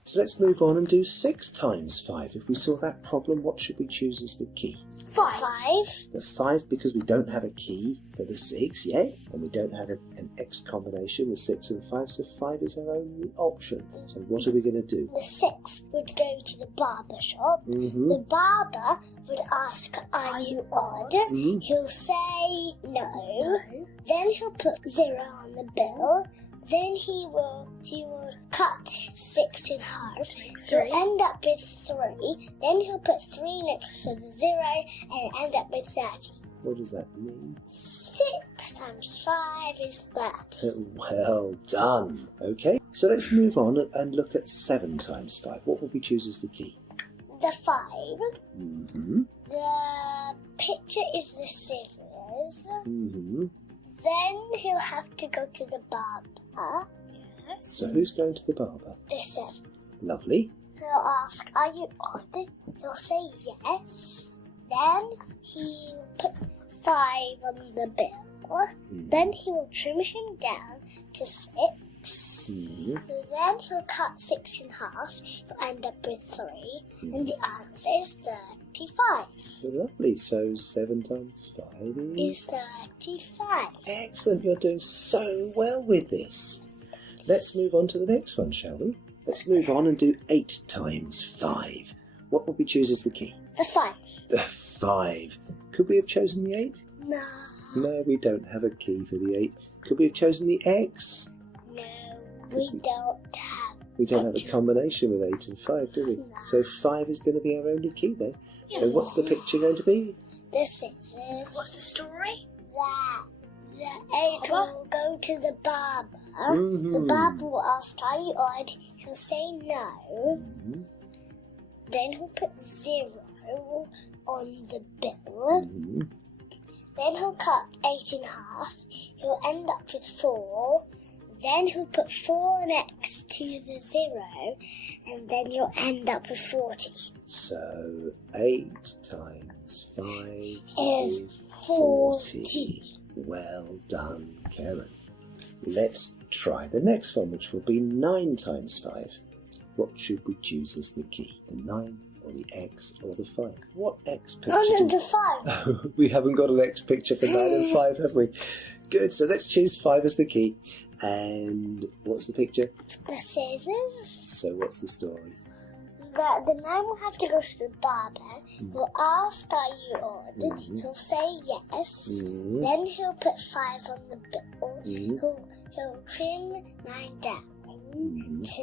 So let's move on and do 6 times 5. If we saw that problem, what should we choose as the key? 5. The 5 because we don't have a key for the 6 yet, and we don't have an X combination with 6 and 5, so 5 is our only option. So what are we going to do? The 6 would go to the barber shop. The barber would ask, are you odd? He'll say no. Then he'll put 0 on the bill. Then he will cut 6 in half. He'll end up with 3. Then he'll put 3 next to the 0 and end up with 30. What does that mean? 6 times 5 is 30. Well done. Okay, so let's move on and look at 7 times 5. What would we choose as the key? The 5. The picture is the scissors. Then he'll have to go to the barber. Yes. So who's going to the barber? The 7. Lovely. He'll ask, are you odd? He'll say yes. Then he'll put 5 on the bill. Then he will trim him down to 6. Then he'll cut 6 in half. He'll end up with 3. And the answer is 35. Lovely. So 7 times 5 Is 35. Excellent. You're doing so well with this. Let's move on to the next one, shall we? Let's move on and do 8 times 5. What would we choose as the key? The 5. The 5. Could we have chosen the 8? No. No, we don't have a key for the 8. Could we have chosen the X? No, we don't have We don't have a combination with 8 and 5, do we? No. So 5 is going to be our only key there. So what's the picture going to be? The scissors. What's the story? The 8 will go to the barber. Mm-hmm. The barber will ask, are you odd? He'll say no. Mm-hmm. Then he'll put 0 on the bill. Mm-hmm. Then he'll cut 8 in half. He'll end up with 4. Then he'll put 4 next to the 0. And then you'll end up with 40. So 8 times 5 Is 40. Well done, Karen. Let's try the next one, which will be 9 times 5. What should we choose as the key? The 9 or the X or the 5? What X picture? Oh, no, do the 5. we haven't got an X picture for 9 and 5, have we? Good, so let's choose 5 as the key. And what's the picture? The scissors. So what's the story? The 9 will have to go to the barber. He'll ask, are you odd? He'll say yes. Then he'll put 5 on the bill. He'll trim 9 down to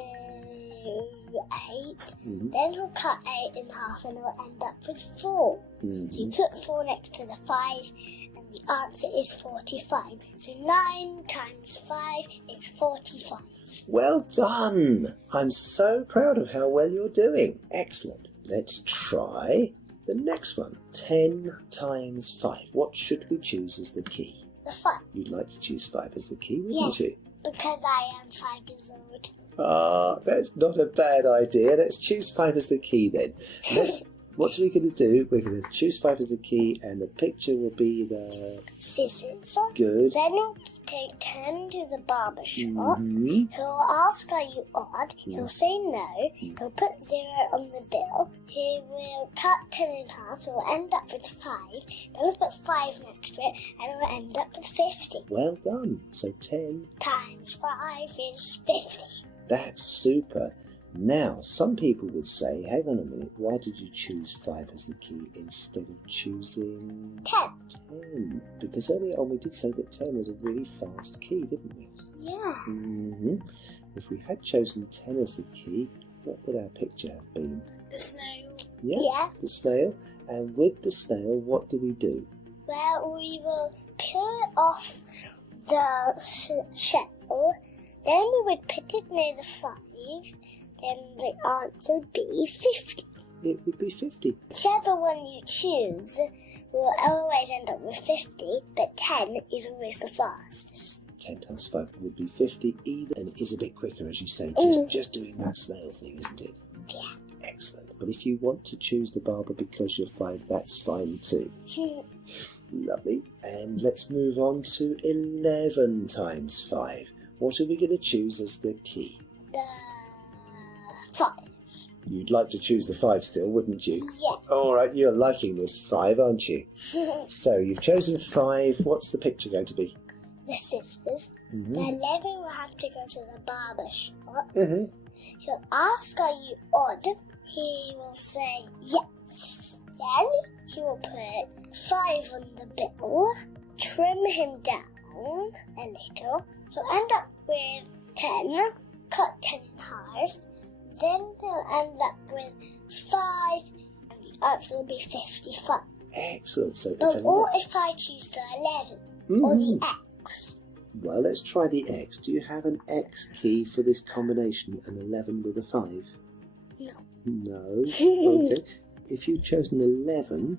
8. Then he'll cut 8 in half and he'll end up with 4. So you put 4 next to the 5 and the answer is 45. So 9 times 5 is 45. Well done! I'm so proud of how well you're doing. Excellent. Let's try the next one. 10 times 5. What should we choose as the key? The 5. You'd like to choose 5 as the key, wouldn't you? Because I am 5 years old. Ah, that's not a bad idea. Let's choose 5 as the key then. What are we going to do? We're going to choose 5 as the key, and the picture will be the scissors. Good. Then we'll take 10 to the barber shop. He'll ask, are you odd? He'll say no. He'll put 0 on the bill. He will cut 10 in half. He'll end up with 5. Then we'll put 5 next to it, and we'll end up with 50. Well done. So 10 times 5 is 50. That's super. Now, some people would say, hang on a minute, why did you choose 5 as the key instead of choosing 10? Because earlier on we did say that 10 was a really fast key, didn't we? Yeah. If we had chosen 10 as the key, what would our picture have been? The snail. Yeah. The snail. And with the snail, what do we do? Well, we will peel off the shell, then we would put it near the 5, then the answer would be 50. It would be 50. Whichever one you choose will always end up with 50, but 10 is always the fastest. 10 times 5 would be 50 either, and it is a bit quicker, as you say, just doing that snail thing, isn't it? Yeah. Excellent. But if you want to choose the barber because you're 5, that's fine too. Lovely. And let's move on to 11 times 5. What are we going to choose as the key? 5. You'd like to choose the 5 still, wouldn't you? Yeah. All right, you're liking this 5, aren't you? So you've chosen 5. What's the picture going to be? The scissors. The 11 will have to go to the barber shop. He'll ask, are you odd? He will say yes. Then he will put 5 on the bill, trim him down a little. He'll end up with 10, cut 10 in half. Then he'll end up with 5, and the answer will be 55. Excellent. So if I choose the 11 or the X. Well, let's try the X. Do you have an X key for this combination, an 11 with a 5? No. No? Okay. If you chose an 11,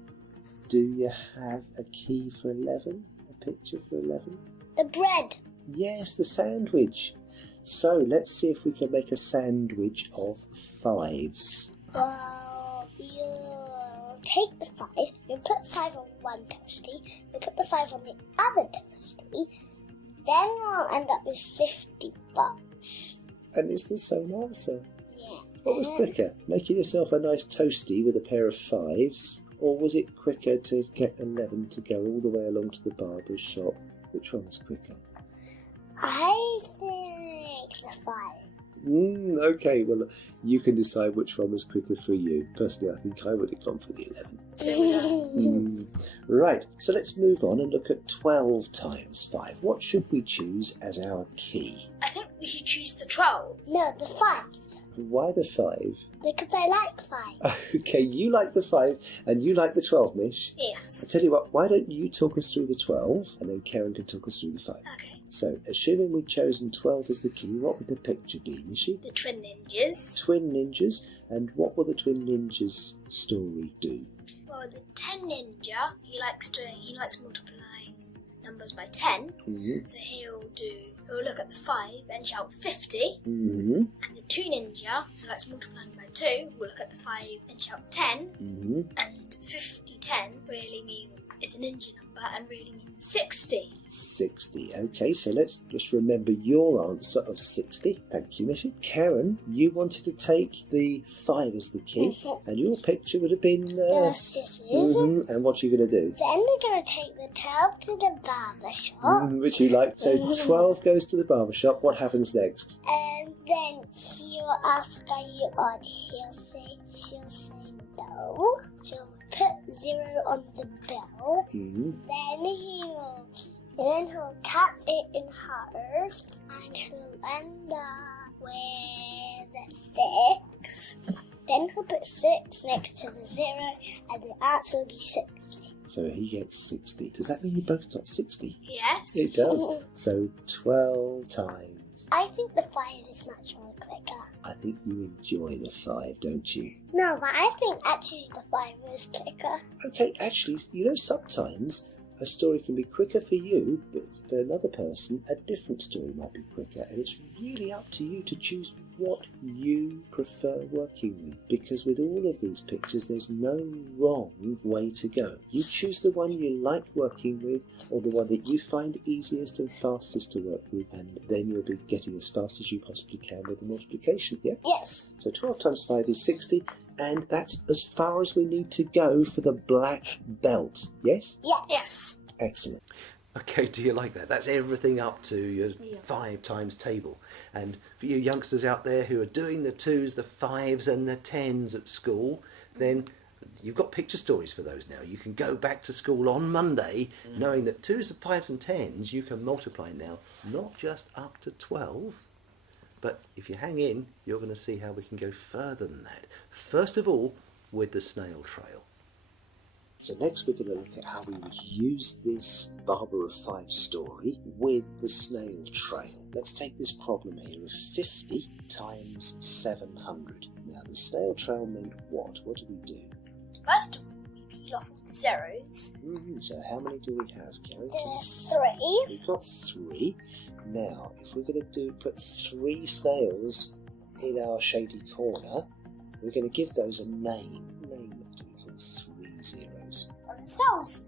do you have a key for 11? A picture for 11? The bread. Yes, the sandwich. So let's see if we can make a sandwich of 5s. Well, you'll take the 5, you'll put 5 on one toasty, you'll put the 5 on the other toasty, then we'll end up with 55. And it's the same answer. Yeah. What was quicker, making yourself a nice toasty with a pair of 5s, or was it quicker to get 11 to go all the way along to the barber's shop? Which one was quicker? I think the 5. Okay, well, you can decide which one was quicker for you. Personally, I think I would have gone for the 11. Right, so let's move on and look at 12 times 5. What should we choose as our key? I think we should choose the 12. No, the 5. Why the 5? Because I like 5. Okay, you like the 5 and you like the 12, Mish. Yes. I tell you what, why don't you talk us through the 12 and then Karen can talk us through the 5. Okay. So, assuming we've chosen 12 as the key, what would the picture be, Mishy? The twin ninjas. Twin ninjas, and what will the twin ninjas story do? Well, the 10 ninja, he likes multiplying numbers by 10. Mm-hmm. So he'll look at the 5 and shout 50. Mm-hmm. And the 2 ninja, who likes multiplying by 2, will look at the 5 and shout 10. Mm-hmm. And 50-10 really means it's a ninja number and really means 60. 60. Okay, so let's just remember your answer of 60. Thank you, Mishy. Karen, you wanted to take the 5 as the key, and your picture would have been... The scissors. And what are you going to do? Then we're going to take the 12 to the barber shop. Which you like. So 12 goes to the barber shop. What happens next? And then she'll ask, are you odd? She'll say no. She'll put 0 on the bell. Mm-hmm. Then he'll cut it in half, and he'll end up with 6. Then he'll put 6 next to the 0, and the answer will be 60. So he gets 60. Does that mean you both got 60? Yes. It does. So 12 times. I think the 5 is much more quicker. I think you enjoy the 5, don't you? No, but I think actually the 5 is quicker. Okay, actually, you know, sometimes a story can be quicker for you, but for another person, a different story might be quicker. And it's really up to you to choose what you prefer working with. Because with all of these pictures, there's no wrong way to go. You choose the one you like working with, or the one that you find easiest and fastest to work with, and then you'll be getting as fast as you possibly can with the multiplication, yeah? Yes. So 12 times 5 is 60, and that's as far as we need to go for the black belt, yes? Yes. Excellent. Okay, do you like that? That's everything up to your 5 times table. And for you youngsters out there who are doing the 2s, the 5s and the 10s at school, then you've got picture stories for those now. You can go back to school on Monday knowing that 2s, 5s and 10s you can multiply now, not just up to 12, but if you hang in, you're going to see how we can go further than that. First of all, with the snail trail. So next we're going to look at how we would use this Barber of 5 story with the snail trail. Let's take this problem here of 50 times 700. Now the snail trail meant what? What do we do? First of all, we peel off all the zeros. So how many do we have, Karen? There's 3. We've got 3. Now, if we're going to put 3 snails in our shady corner, we're going to give those a name. Name, what do we call 3 zeros? 1,000.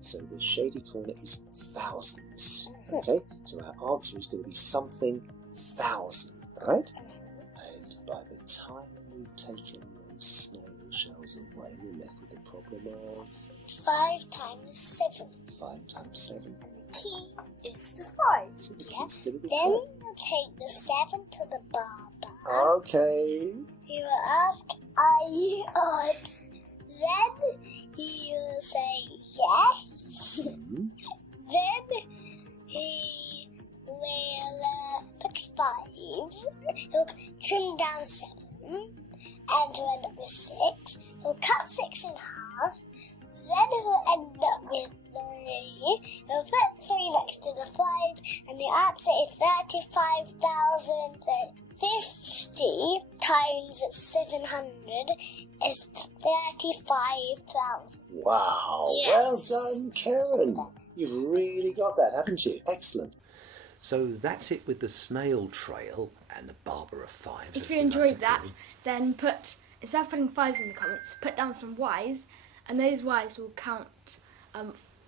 So the shady corner is thousands. Okay, so our answer is going to be something 1,000, right? And by the time we've taken those snail shells away, we're left with a problem of 5 times 7. 5 times 7. And the key is the 5. So the key's going to be Then 5. you take the 7 to the barber. Okay. He will ask, are you odd? Then he will say yes. Mhm. Then he will put 5. He'll trim down 7 and he'll end up with 6. He'll cut 6 in half. Then he'll end up with 3. He'll put 3 next to the 5, and the answer is 35,000. 50 times 700 is 35,000. Wow. Yes. Well done, Karen. You've really got that, haven't you? Excellent. So that's it with the snail trail and the Barber of 5s. If you enjoyed that, then instead of putting 5s in the comments, put down some Ys, and those Ys will count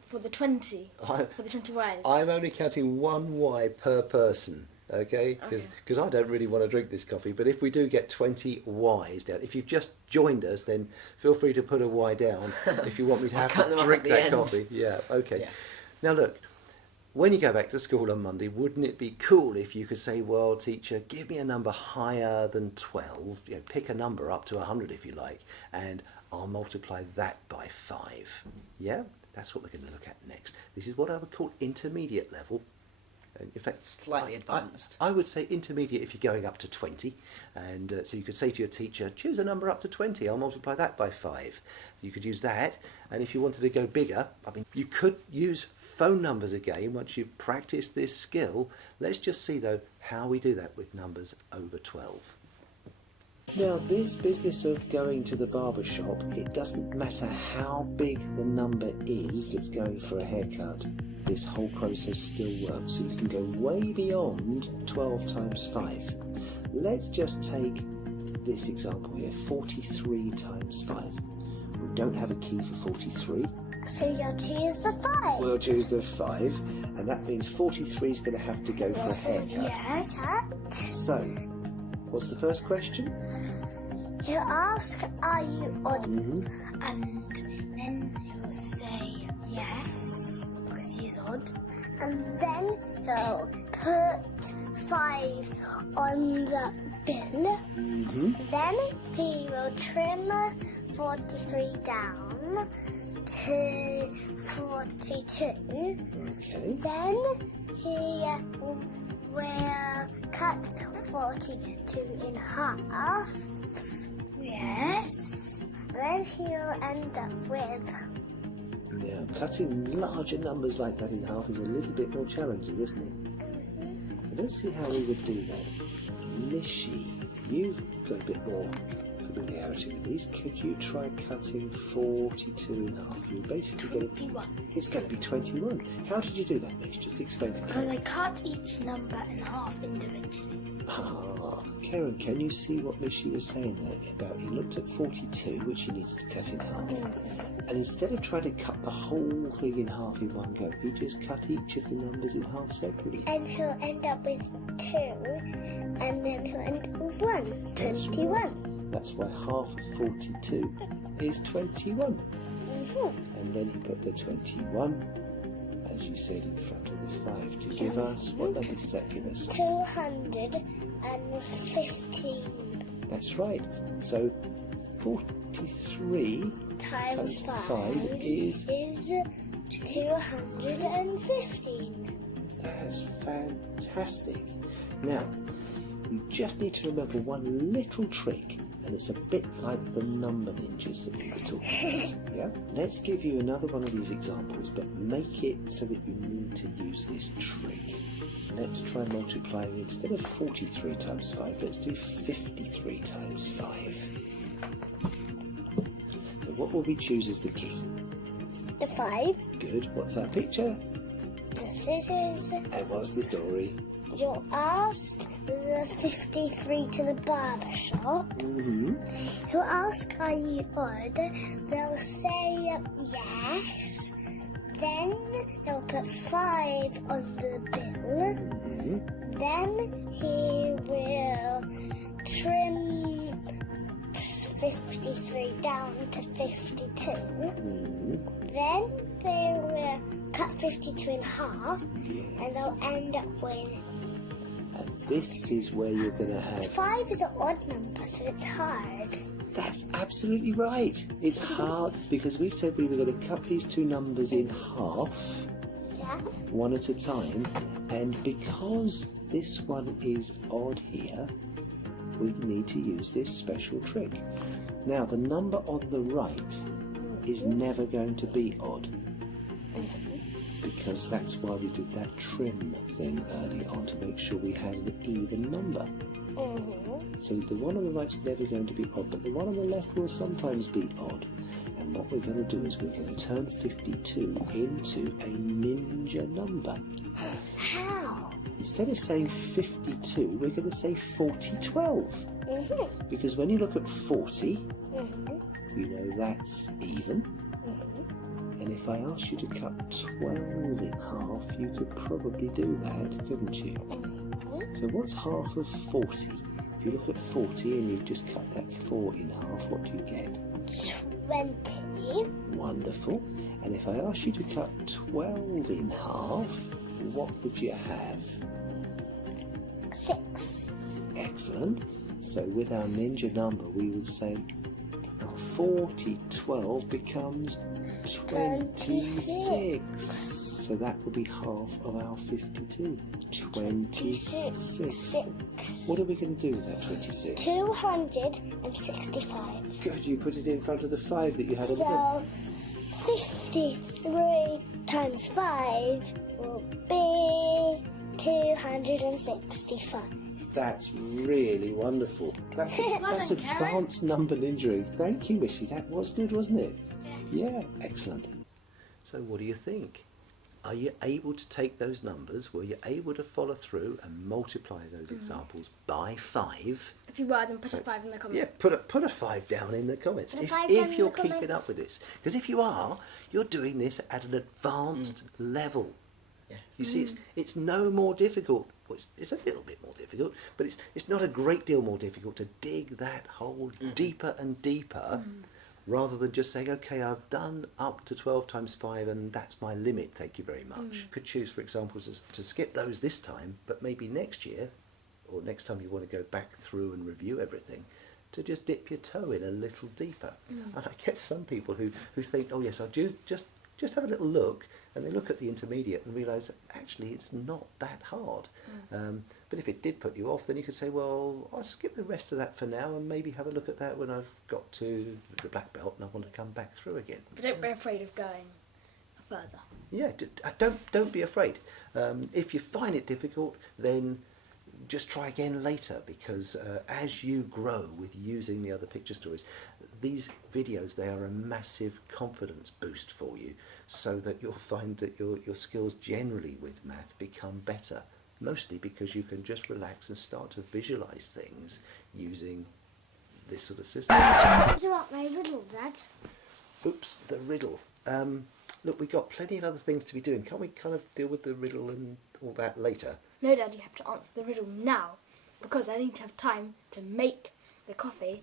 for the 20. For the 20 Ys. I'm only counting 1 Y per person. Okay, because I don't really want to drink this coffee, but if we do get 20 Ys down, if you've just joined us, then feel free to put a Y down if you want me to have to drink that coffee. Yeah, okay. Yeah. Now look, when you go back to school on Monday, wouldn't it be cool if you could say, well, teacher, give me a number higher than 12, you know, pick a number up to 100 if you like, and I'll multiply that by 5. Yeah, that's what we're going to look at next. This is what I would call intermediate level. In fact, Slightly advanced. I would say intermediate if you're going up to 20. And so you could say to your teacher, choose a number up to 20, I'll multiply that by 5. You could use that. And if you wanted to go bigger, I mean, you could use phone numbers again once you've practiced this skill. Let's just see, though, how we do that with numbers over 12. Now, this business of going to the barber shop, it doesn't matter how big the number is that's going for a haircut. This whole process still works, so you can go way beyond 12 times 5. Let's just take this example here, 43 times 5. We don't have a key for 43. So you'll choose the 5. We'll choose the 5, and that means 43 is going to have to go for a haircut. Yes. So, what's the first question? He'll ask, are you odd? Mm-hmm. And then he'll say yes, because he is odd. And then he'll put 5 on the bill. Mm-hmm. Then he will trim 43 down to 42. Okay. Then he will cut 42 in half. Yes. Then he'll end up with... Now, cutting larger numbers like that in half is a little bit more challenging, isn't it? So let's see how we would do that. Mishy, you've got a bit more familiarity with these. Could you try cutting 42 in half? You basically get it. 21. It's going to be 21. How did you do that, Mish? Just explain to Because me. I cut each number in half individually. Ah, Karen, can you see what Mishy was saying there about he looked at 42, which he needed to cut in half, and instead of trying to cut the whole thing in half in one go, he just cut each of the numbers in half separately. And he'll end up with 2. And then he'll end up with 1. 21. That's why half of 42 is 21. And then he put the 21, as you said, in front of the 5 to give us, what number does that give us? 215 That's right. So 43 times 5 is... 215. That's fantastic. Now, you just need to remember one little trick, and it's a bit like the number ninjas that we were talking about. Yeah? Let's give you another one of these examples, but make it so that you need to use this trick. Let's try multiplying. Instead of 43 times 5, let's do 53 times 5. So what will we choose as the key? The 5. Good. What's our picture? The scissors. And what's the story? You asked the 53 to the barber shop. Mm-hmm. He'll ask, are you odd? They'll say yes. Then he'll put 5 on the bill. Mm-hmm. Then he will trim 53 down to 52. Mm-hmm. Then they will cut 52 in half, and they'll end up with... And this is where you're going to have... 5 is an odd number, so it's hard. That's absolutely right. It's hard because we said we were going to cut these two numbers in half, Yeah? one at a time, and because this one is odd here, we need to use this special trick. Now, the number on the right is never going to be odd, because that's why we did that trim thing earlier on, to make sure we had an even number. So the one on the right's never going to be odd, but the one on the left will sometimes be odd. And what we're going to do is we're going to turn 52 into a ninja number. How? Instead of saying 52, we're going to say 4012. Because when you look at 40, you know that's even. And if I asked you to cut 12 in half, you could probably do that, couldn't you? So what's half of 40? If you look at 40 and you just cut that 4 in half, what do you get? 20. Wonderful. And if I asked you to cut 12 in half, what would you have? 6. Excellent. So with our ninja number, we would say 4012 becomes 26. So that would be half of our 52. 26. What are we going to do with that 26? 265. Good, you put it in front of the 5 that you had on the book. So 53 times 5 will be 265. That's really wonderful. That's advanced number ninja. Thank you, Wishy. That was good, wasn't it? Yes. Yeah, excellent. So what do you think? Are you able to take those numbers? Were you able to follow through and multiply those examples by 5? If you were, then put a 5 in the comments. Yeah, put a 5 down in the comments Put a if 5 down in you're the keeping comments. up with this. Because if you are, you're doing this at an advanced level. Yes. You see, it's no more difficult. Well, it's a little bit more difficult, but it's not a great deal more difficult to dig that hole deeper and deeper, rather than just saying, okay, I've done up to 12 times 5 and that's my limit, thank you very much. You could choose, for example, to skip those this time, but maybe next year, or next time you want to go back through and review everything, to just dip your toe in a little deeper. And I guess some people who think, oh yes, I'll just have a little look, and they look at the intermediate and realise that actually it's not that hard. But if it did put you off, then you could say, well, I'll skip the rest of that for now and maybe have a look at that when I've got to the black belt and I want to come back through again. But don't be afraid of going further. Yeah, don't be afraid. If you find it difficult, then just try again later, because as you grow with using the other picture stories, these videos, they are a massive confidence boost for you, so that you'll find that your skills generally with math become better, mostly because you can just relax and start to visualise things using this sort of system. What about my riddle, Dad? Oops, the riddle. Look, we've got plenty of other things to be doing. Can't we kind of deal with the riddle and all that later? No, Dad, you have to answer the riddle now, because I need to have time to make the coffee,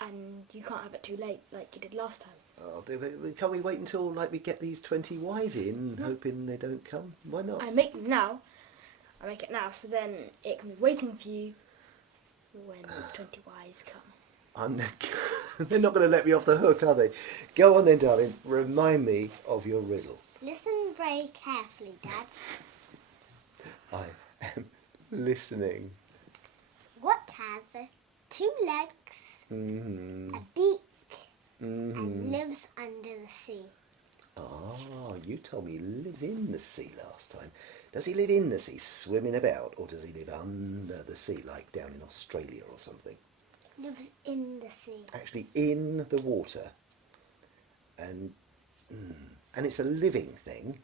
and you can't have it too late like you did last time. Oh, can't we wait until we get these 20 Ys in, hoping they don't come? Why not? I make them now. I make it now, so then it can be waiting for you when those 20 Ys come. They're not going to let me off the hook, are they? Go on then, darling. Remind me of your riddle. Listen very carefully, Dad. I am listening. What has 2 legs, a beak, and lives under the sea? Ah, you told me he lives in the sea last time. Does he live in the sea, swimming about, or does he live under the sea, like down in Australia or something? Lives in the sea. Actually, in the water. And it's a living thing.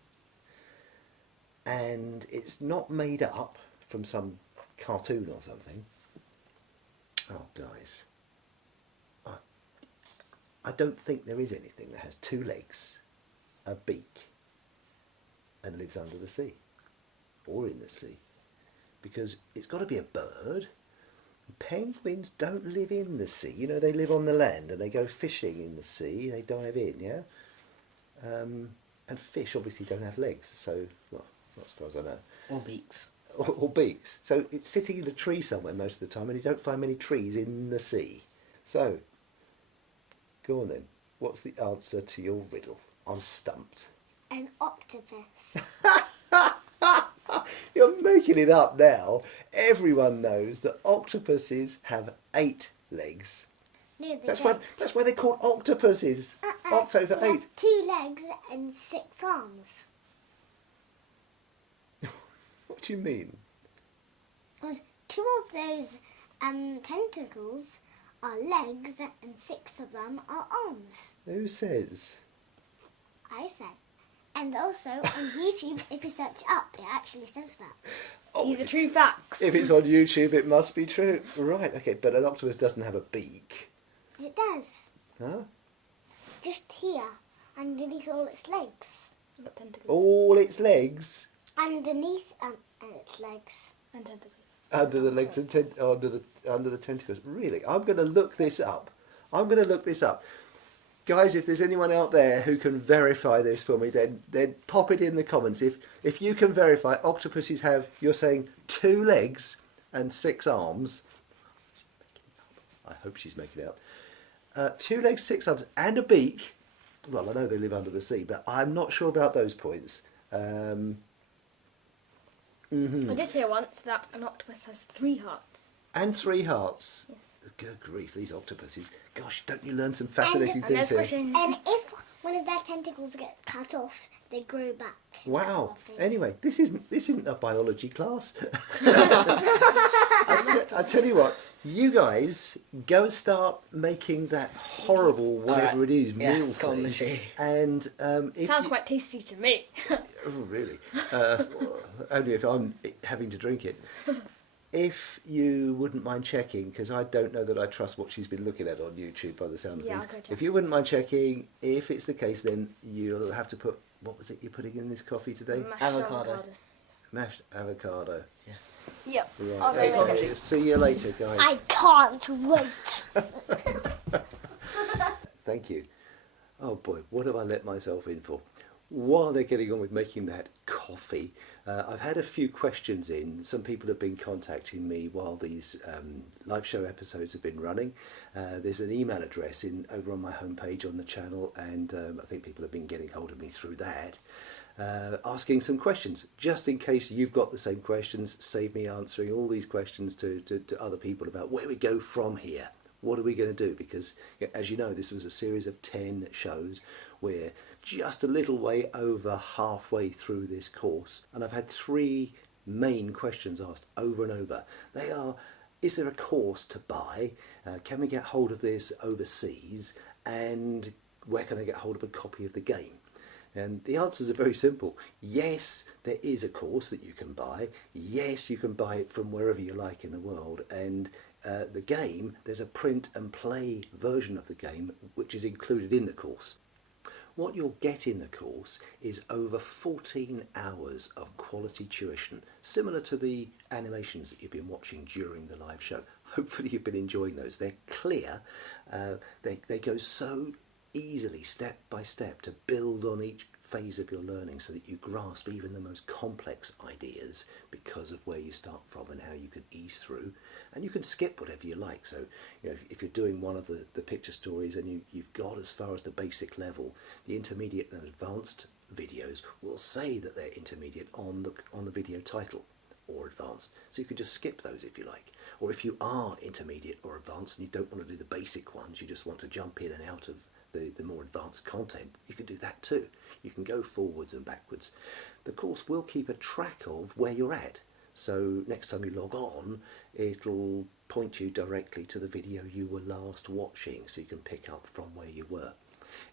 And it's not made up from some cartoon or something. Oh, guys. I don't think there is anything that has 2 legs, a beak, and lives under the sea. Or in the sea. Because it's got to be a bird. Penguins don't live in the sea. You know, they live on the land and they go fishing in the sea. They dive in, yeah? And fish obviously don't have legs, so, well, not as far as I know. Or beaks. Or beaks. So it's sitting in a tree somewhere most of the time, and you don't find many trees in the sea. So, go on then. What's the answer to your riddle? I'm stumped. An octopus. You're making it up now. Everyone knows that octopuses have 8 legs. No, they That's don't. why they're called octopuses. Octo for They 8. have 2 legs and 6 arms. What do you mean? Because 2 of those tentacles are legs and 6 of them are arms. Who says? I said. And also on YouTube, if you search up, it actually says that. Oh, These are true facts. if it's on YouTube, it must be true. Right, okay, but an octopus doesn't have a beak. It does. Huh? Just here, underneath all its legs. It's got tentacles All its legs Underneath its legs. and tentacles. under the legs and under the tentacles. Really? I'm going to look this up. Guys, if there's anyone out there who can verify this for me, then pop it in the comments. If you can verify, octopuses have, you're saying, 2 legs and 6 arms. I hope she's making it up. 2 legs, 6 arms, and a beak. Well, I know they live under the sea, but I'm not sure about those points. I did hear once that an octopus has 3 hearts. And 3 hearts. Yes. Good grief, these octopuses. Gosh, don't you learn some fascinating And things there's here? question. And if one of their tentacles gets cut off, they grow back. Wow. Lovely. Anyway, this isn't a biology class. I tell you what, you guys go and start making that horrible whatever Alright. it is Yeah, meal go on, thing. Lucy. And if Sounds you- quite tasty to me. Oh, really? Only if I'm having to drink it. If you wouldn't mind checking, because I don't know that I trust what she's been looking at on YouTube by the sound of Yeah, things. I'll go check. If you wouldn't mind checking, if it's the case, then you'll have to put, what was it you're putting in this coffee today? Mashed Avocado. Mashed avocado. Yep. Right. I'll go make Okay. it. See you later, guys. I can't wait. Thank you. Oh boy, what have I let myself in for? While they're getting on with making that coffee, I've had a few questions in. Some people have been contacting me while these live show episodes have been running. There's an email address over on my homepage on the channel, and I think people have been getting hold of me through that, asking some questions. Just in case you've got the same questions, save me answering all these questions to other people about where we go from here. What are we going to do? Because, as you know, this was a series of 10 shows. We're just a little way over halfway through this course, and I've had 3 main questions asked over and over. They are, is there a course to buy? Can we get hold of this overseas? And where can I get hold of a copy of the game? And the answers are very simple. Yes, there is a course that you can buy. Yes, you can buy it from wherever you like in the world. And the game, there's a print and play version of the game which is included in the course. What you'll get in the course is over 14 hours of quality tuition, similar to the animations that you've been watching during the live show. Hopefully you've been enjoying those. They're clear. They go so easily, step by step, to build on each phase of your learning so that you grasp even the most complex ideas because of where you start from and how you can ease through. And you can skip whatever you like. So, if you're doing one of the picture stories and you've got as far as the basic level, the intermediate and advanced videos will say that they're intermediate on the video title, or advanced. So you can just skip those if you like. Or if you are intermediate or advanced and you don't want to do the basic ones, you just want to jump in and out of the more advanced content, you can do that too. You can go forwards and backwards. The course will keep a track of where you're at. So next time you log on, it'll point you directly to the video you were last watching, so you can pick up from where you were.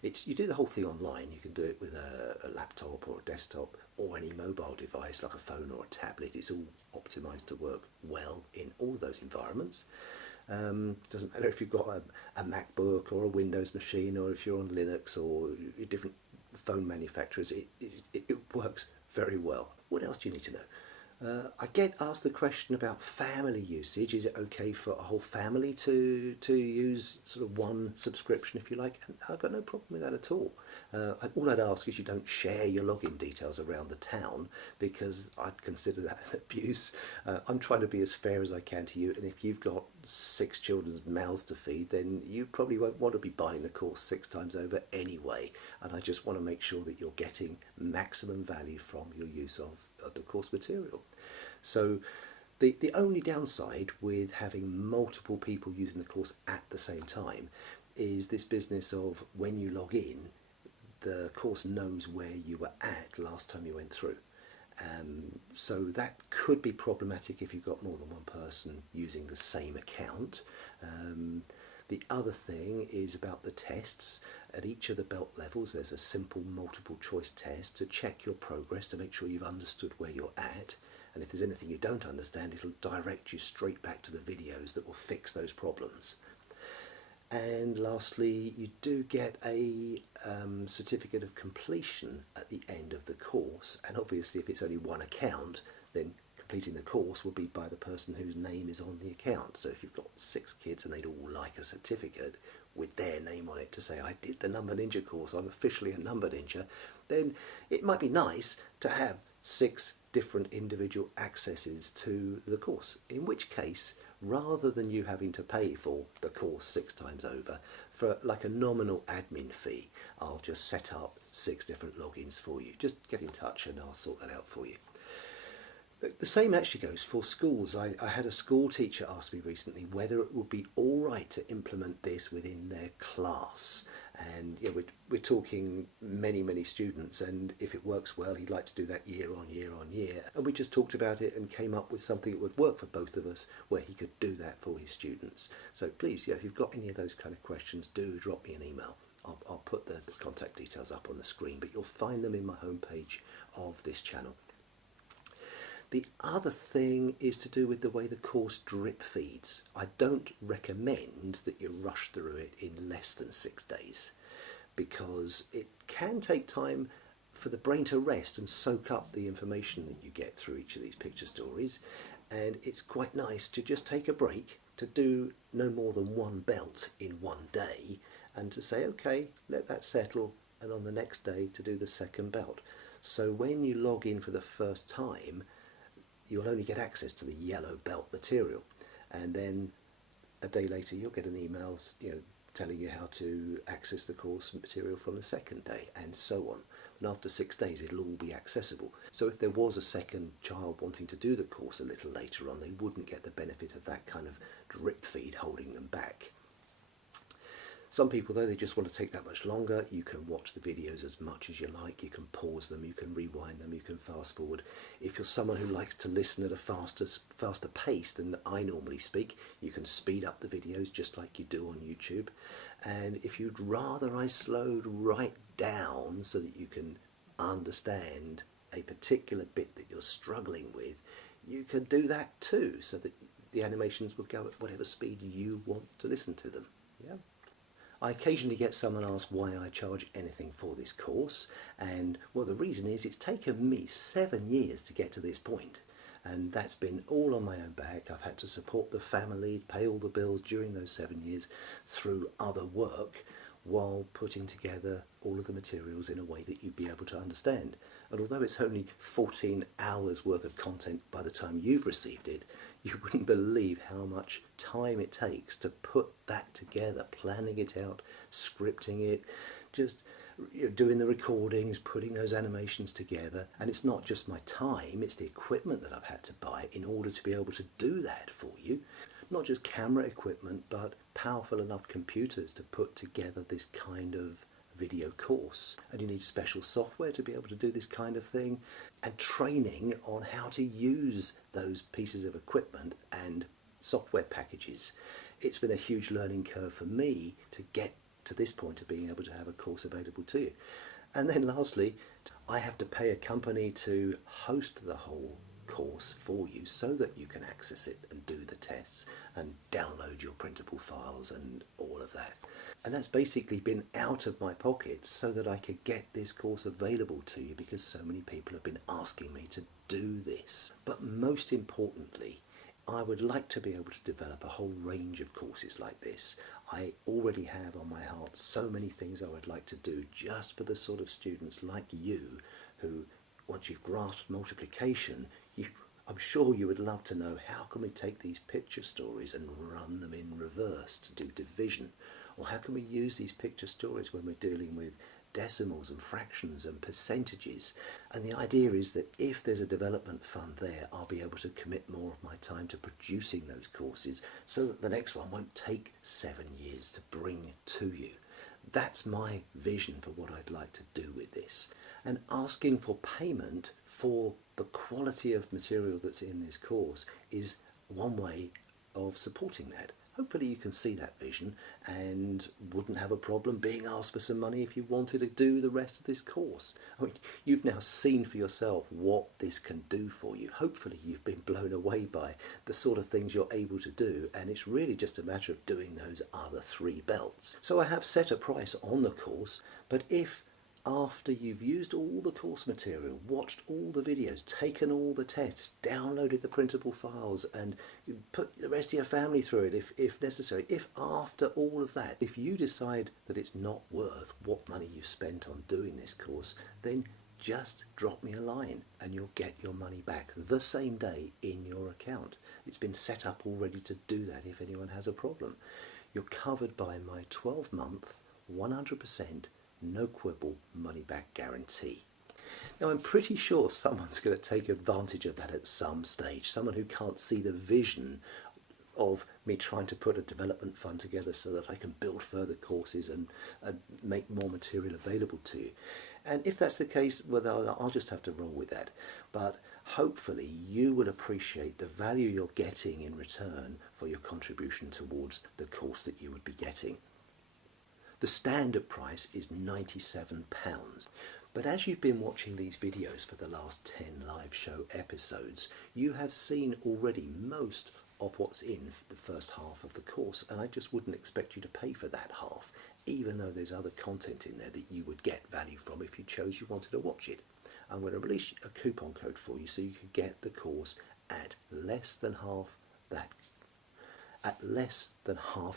You do the whole thing online. You can do it with a laptop or a desktop or any mobile device like a phone or a tablet. It's all optimized to work well in all those environments. Doesn't matter if you've got a MacBook or a Windows machine, or if you're on Linux or different phone manufacturers. It works very well. What else do you need to know? I get asked the question about family usage. Is it okay for a whole family to use sort of one subscription, if you like? And I've got no problem with that at all. All I'd ask is you don't share your login details around the town, because I'd consider that abuse. I'm trying to be as fair as I can to you, and if you've got 6 children's mouths to feed, then you probably won't want to be buying the course 6 times over anyway. And I just want to make sure that you're getting maximum value from your use of the course material. So the only downside with having multiple people using the course at the same time is this business of when you log in, the course knows where you were at last time you went through. So that could be problematic if you've got more than one person using the same account. The other thing is about the tests. At each of the belt levels there's a simple multiple choice test to check your progress, to make sure you've understood where you're at. And if there's anything you don't understand, it'll direct you straight back to the videos that will fix those problems. And lastly, you do get a certificate of completion at the end of the course. And obviously if it's only one account, then completing the course will be by the person whose name is on the account. So if you've got 6 kids and they'd all like a certificate with their name on it to say, I did the Number Ninja course, I'm officially a Number Ninja, then it might be nice to have 6 different individual accesses to the course, in which case, rather than you having to pay for the course 6 times over, for like a nominal admin fee, I'll just set up 6 different logins for you. Just get in touch and I'll sort that out for you. The same actually goes for schools. I had a school teacher ask me recently whether it would be all right to implement this within their class. And we're talking many students, and if it works well, he'd like to do that year on year on year. And we just talked about it and came up with something that would work for both of us, where he could do that for his students. So please, if you've got any of those kind of questions, do drop me an email. I'll put the contact details up on the screen, but you'll find them in my homepage of this channel. The other thing is to do with the way the course drip feeds. I don't recommend that you rush through it in less than 6 days, because it can take time for the brain to rest and soak up the information that you get through each of these picture stories. And it's quite nice to just take a break, to do no more than 1 belt in 1 day, and to say, okay, let that settle, and on the next day to do the second belt. So when you log in for the first time, you'll only get access to the yellow belt material, and then a day later you'll get an email telling you how to access the course material from the second day, and so on. And after 6 days it'll all be accessible. So if there was a second child wanting to do the course a little later on, they wouldn't get the benefit of that kind of drip feed holding them back. Some people, though, they just want to take that much longer. You can watch the videos as much as you like. You can pause them, you can rewind them, you can fast forward. If you're someone who likes to listen at a faster pace than I normally speak, you can speed up the videos just like you do on YouTube. And if you'd rather I slowed right down so that you can understand a particular bit that you're struggling with, you can do that too, so that the animations will go at whatever speed you want to listen to them. Yeah. I occasionally get someone ask why I charge anything for this course, and well, the reason is it's taken me 7 years to get to this point, and that's been all on my own back. I've had to support the family, pay all the bills during those 7 years through other work, while putting together all of the materials in a way that you'd be able to understand. And although it's only 14 hours worth of content by the time you've received it, you wouldn't believe how much time it takes to put that together, planning it out, scripting it, just doing the recordings, putting those animations together. And it's not just my time, it's the equipment that I've had to buy in order to be able to do that for you. Not just camera equipment, but powerful enough computers to put together this kind of video course. And you need special software to be able to do this kind of thing, and training on how to use those pieces of equipment and software packages. It's been a huge learning curve for me to get to this point of being able to have a course available to you. And then lastly, I have to pay a company to host the whole course for you so that you can access it and do the tests and download your printable files and all of that. And that's basically been out of my pocket so that I could get this course available to you, because so many people have been asking me to do this. But most importantly, I would like to be able to develop a whole range of courses like this. I already have on my heart so many things I would like to do just for the sort of students like you who, once you've grasped multiplication, I'm sure you would love to know, how can we take these picture stories and run them in reverse to do division? Or how can we use these picture stories when we're dealing with decimals and fractions and percentages? And the idea is that if there's a development fund there, I'll be able to commit more of my time to producing those courses so that the next one won't take 7 years to bring to you. That's my vision for what I'd like to do with this. And asking for payment for the quality of material that's in this course is one way of supporting that. Hopefully you can see that vision and wouldn't have a problem being asked for some money if you wanted to do the rest of this course. I mean, you've now seen for yourself what this can do for you. Hopefully you've been blown away by the sort of things you're able to do, and it's really just a matter of doing those other 3 belts. So I have set a price on the course, but if after you've used all the course material, watched all the videos, taken all the tests, downloaded the printable files, and put the rest of your family through it if necessary, if after all of that, if you decide that it's not worth what money you've spent on doing this course, then just drop me a line and you'll get your money back the same day in your account. It's been set up already to do that if anyone has a problem. You're covered by my 12-month, 100%, no quibble money back guarantee. Now I'm pretty sure someone's going to take advantage of that at some stage, someone who can't see the vision of me trying to put a development fund together so that I can build further courses and make more material available to you. And if that's the case, well, I'll just have to roll with that. But hopefully you will appreciate the value you're getting in return for your contribution towards the course that you would be getting. The standard price is £97. But as you've been watching these videos for the last 10 live show episodes, you have seen already most of what's in the first half of the course, and I just wouldn't expect you to pay for that half, even though there's other content in there that you would get value from if you chose you wanted to watch it. I'm going to release a coupon code for you so you can get the course at less than half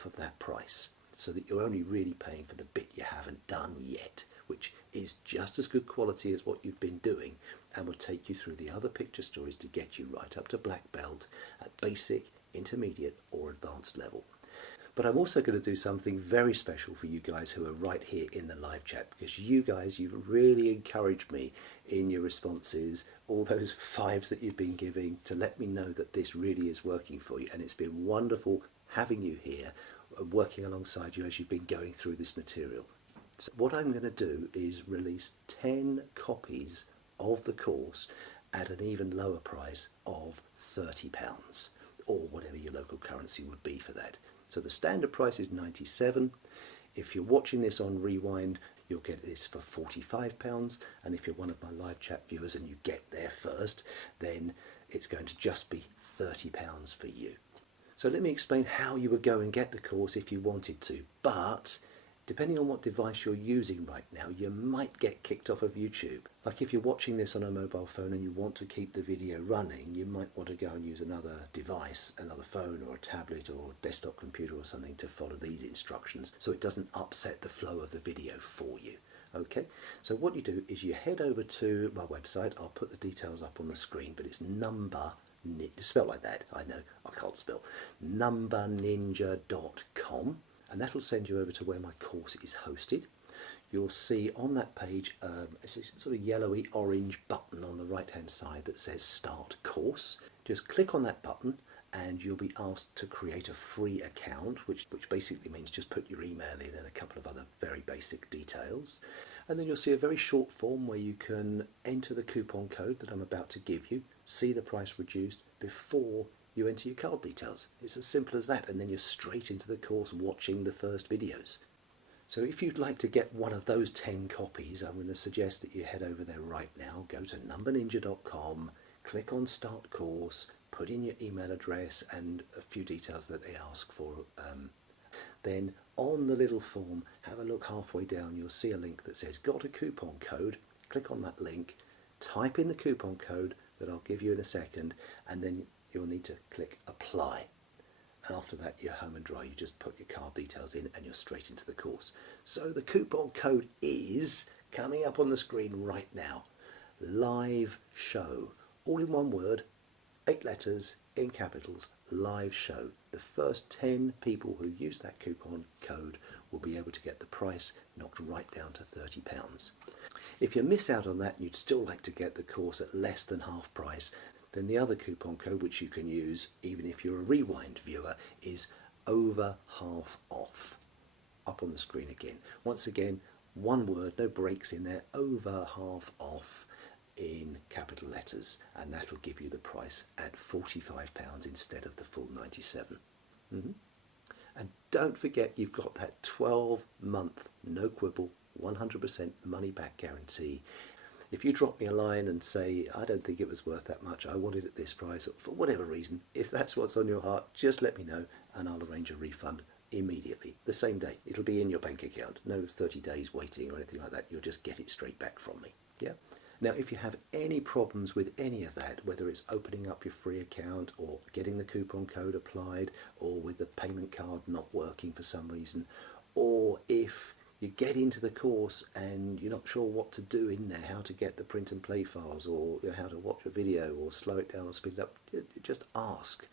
of that price, so that you're only really paying for the bit you haven't done yet, which is just as good quality as what you've been doing, and will take you through the other picture stories to get you right up to black belt at basic, intermediate or advanced level. But I'm also going to do something very special for you guys who are right here in the live chat, because you guys, you've really encouraged me in your responses, all those 5s that you've been giving, to let me know that this really is working for you. And it's been wonderful having you here, working alongside you as you've been going through this material. So what I'm going to do is release 10 copies of the course at an even lower price of £30, or whatever your local currency would be for that. So the standard price is £97. If you're watching this on Rewind, you'll get this for £45, and if you're one of my live chat viewers and you get there first, then it's going to just be £30 for you. So let me explain how you would go and get the course if you wanted to, but depending on what device you're using right now, you might get kicked off of YouTube. Like if you're watching this on a mobile phone and you want to keep the video running, you might want to go and use another device, another phone or a tablet or desktop computer or something to follow these instructions so it doesn't upset the flow of the video for you. Okay, so what you do is you head over to my website. I'll put the details up on the screen, but it's Numba, spelled like that, I know, I can't spell, numbaninja.com. And that'll send you over to where my course is hosted. You'll see on that page it's a sort of yellowy orange button on the right hand side that says Start Course. Just click on that button and you'll be asked to create a free account, which basically means just put your email in and a couple of other very basic details. And then you'll see a very short form where you can enter the coupon code that I'm about to give you, see the price reduced before you enter your card details. It's as simple as that, and then you're straight into the course watching the first videos. So if you'd like to get one of those 10 copies, I'm going to suggest that you head over there right now, go to numbaninja.com, click on Start Course, put in your email address and a few details that they ask for. Then on the little form, have a look halfway down, you'll see a link that says Got a Coupon Code. Click on that link, type in the coupon code that I'll give you in a second, and then you'll need to click Apply. And after that, you're home and dry. You just put your card details in and you're straight into the course. So the coupon code is coming up on the screen right now. Live Show. All in one word, 8 letters in capitals, Live Show. The first 10 people who use that coupon code will be able to get the price knocked right down to £30. If you miss out on that and you'd still like to get the course at less than half price, then the other coupon code which you can use, even if you're a Rewind viewer, is over half off. Up on the screen again. Once again, one word, no breaks in there, over half off in capital letters, and that'll give you the price at £45 instead of the full 97. And don't forget, you've got that 12-month, no quibble, 100% money back guarantee. If you drop me a line and say, I don't think it was worth that much, I want it at this price, or for whatever reason, if that's what's on your heart, just let me know and I'll arrange a refund immediately, the same day. It'll be in your bank account, no 30 days waiting or anything like that. You'll just get it straight back from me. Yeah. Now, if you have any problems with any of that, whether it's opening up your free account or getting the coupon code applied, or with the payment card not working for some reason, or if you get into the course and you're not sure what to do in there, how to get the print and play files, or how to watch a video or slow it down or speed it up, just ask.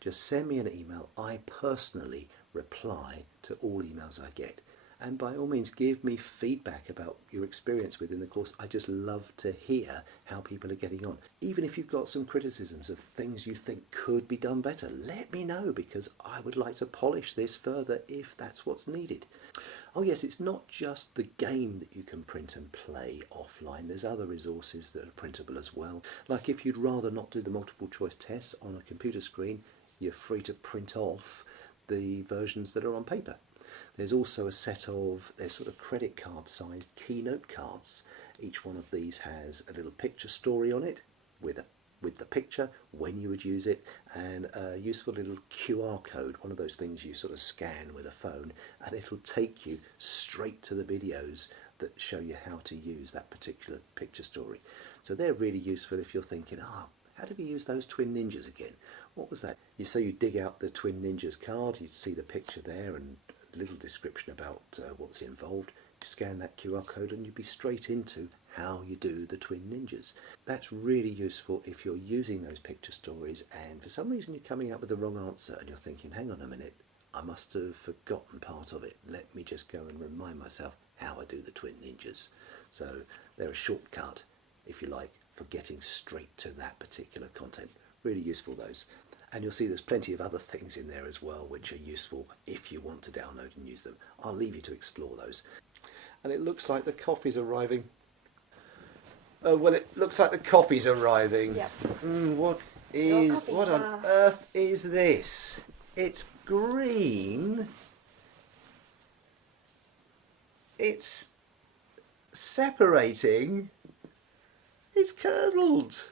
Just send me an email. I personally reply to all emails I get. And by all means, give me feedback about your experience within the course. I just love to hear how people are getting on. Even if you've got some criticisms of things you think could be done better, let me know, because I would like to polish this further if that's what's needed. Oh yes, it's not just the game that you can print and play offline. There's other resources that are printable as well. Like if you'd rather not do the multiple choice tests on a computer screen, you're free to print off the versions that are on paper. There's also a set of, they're sort of credit card sized keynote cards. Each one of these has a little picture story on it with the picture, when you would use it, and a useful little QR code, one of those things you sort of scan with a phone, and it'll take you straight to the videos that show you how to use that particular picture story. So they're really useful if you're thinking, how do we use those twin ninjas again? What was that? So you dig out the twin ninjas card, you'd see the picture there and a little description about what's involved. You scan that QR code and you'd be straight into how you do the twin ninjas. That's really useful if you're using those picture stories and for some reason you're coming up with the wrong answer and you're thinking, hang on a minute, I must have forgotten part of it. Let me just go and remind myself how I do the twin ninjas. So they're a shortcut, if you like, for getting straight to that particular content. Really useful, those. And you'll see there's plenty of other things in there as well which are useful if you want to download and use them. I'll leave you to explore those. And it looks like the coffee's arriving. Oh, well, it looks like the coffee's arriving. Yep. What on earth is this? It's green. It's separating. It's curdled.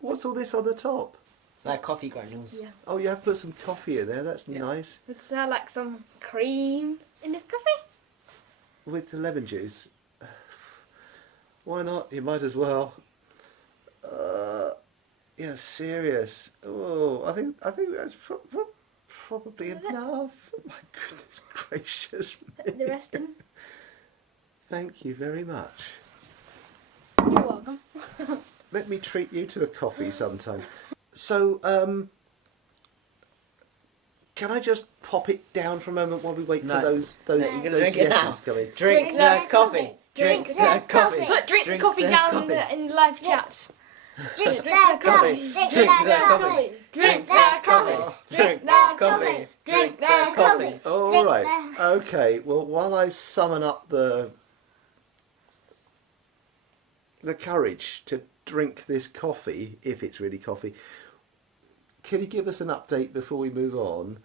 What's all this on the top? Like coffee granules. Yeah. Oh, you have put some coffee in there. That's nice. It's like some cream in this coffee. With the lemon juice. Why not? You might as well. Yeah, serious. Oh, I think that's probably enough. My goodness gracious me. Put the rest in. Thank you very much. You're welcome. Let me treat you to a coffee sometime. So, can I just pop it down for a moment while we wait for those you're gonna drink it yeses now. coming? Drink the coffee. Drink the coffee. Drink the coffee down in the live chat. Drink that coffee. Drink that coffee. Drink that coffee. Drink that coffee. Drink that coffee. All right. Okay. Well, while I summon up the courage to drink this coffee, if it's really coffee, can you give us an update before we move on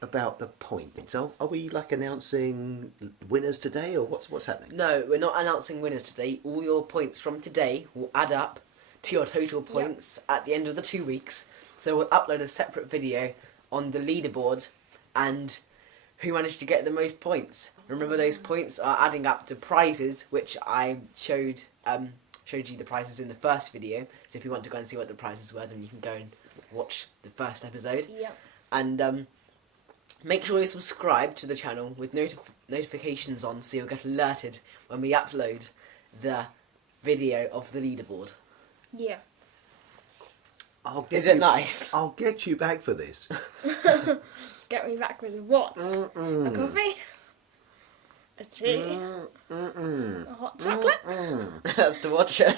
about the points? So, are we like announcing winners today, or what's happening? No, we're not announcing winners today. All your points from today will add up to your total points at the end of the 2 weeks. So we'll upload a separate video on the leaderboard and who managed to get the most points. Remember, those points are adding up to prizes, which I showed you the prizes in the first video. So if you want to go and see what the prizes were, then you can go and watch the first episode. Yep. And make sure you subscribe to the channel with notifications on, so you'll get alerted when we upload the video of the leaderboard. Yeah. Is it nice? I'll get you back for this. Get me back with what? A coffee? A tea? A hot chocolate? That's to watch it.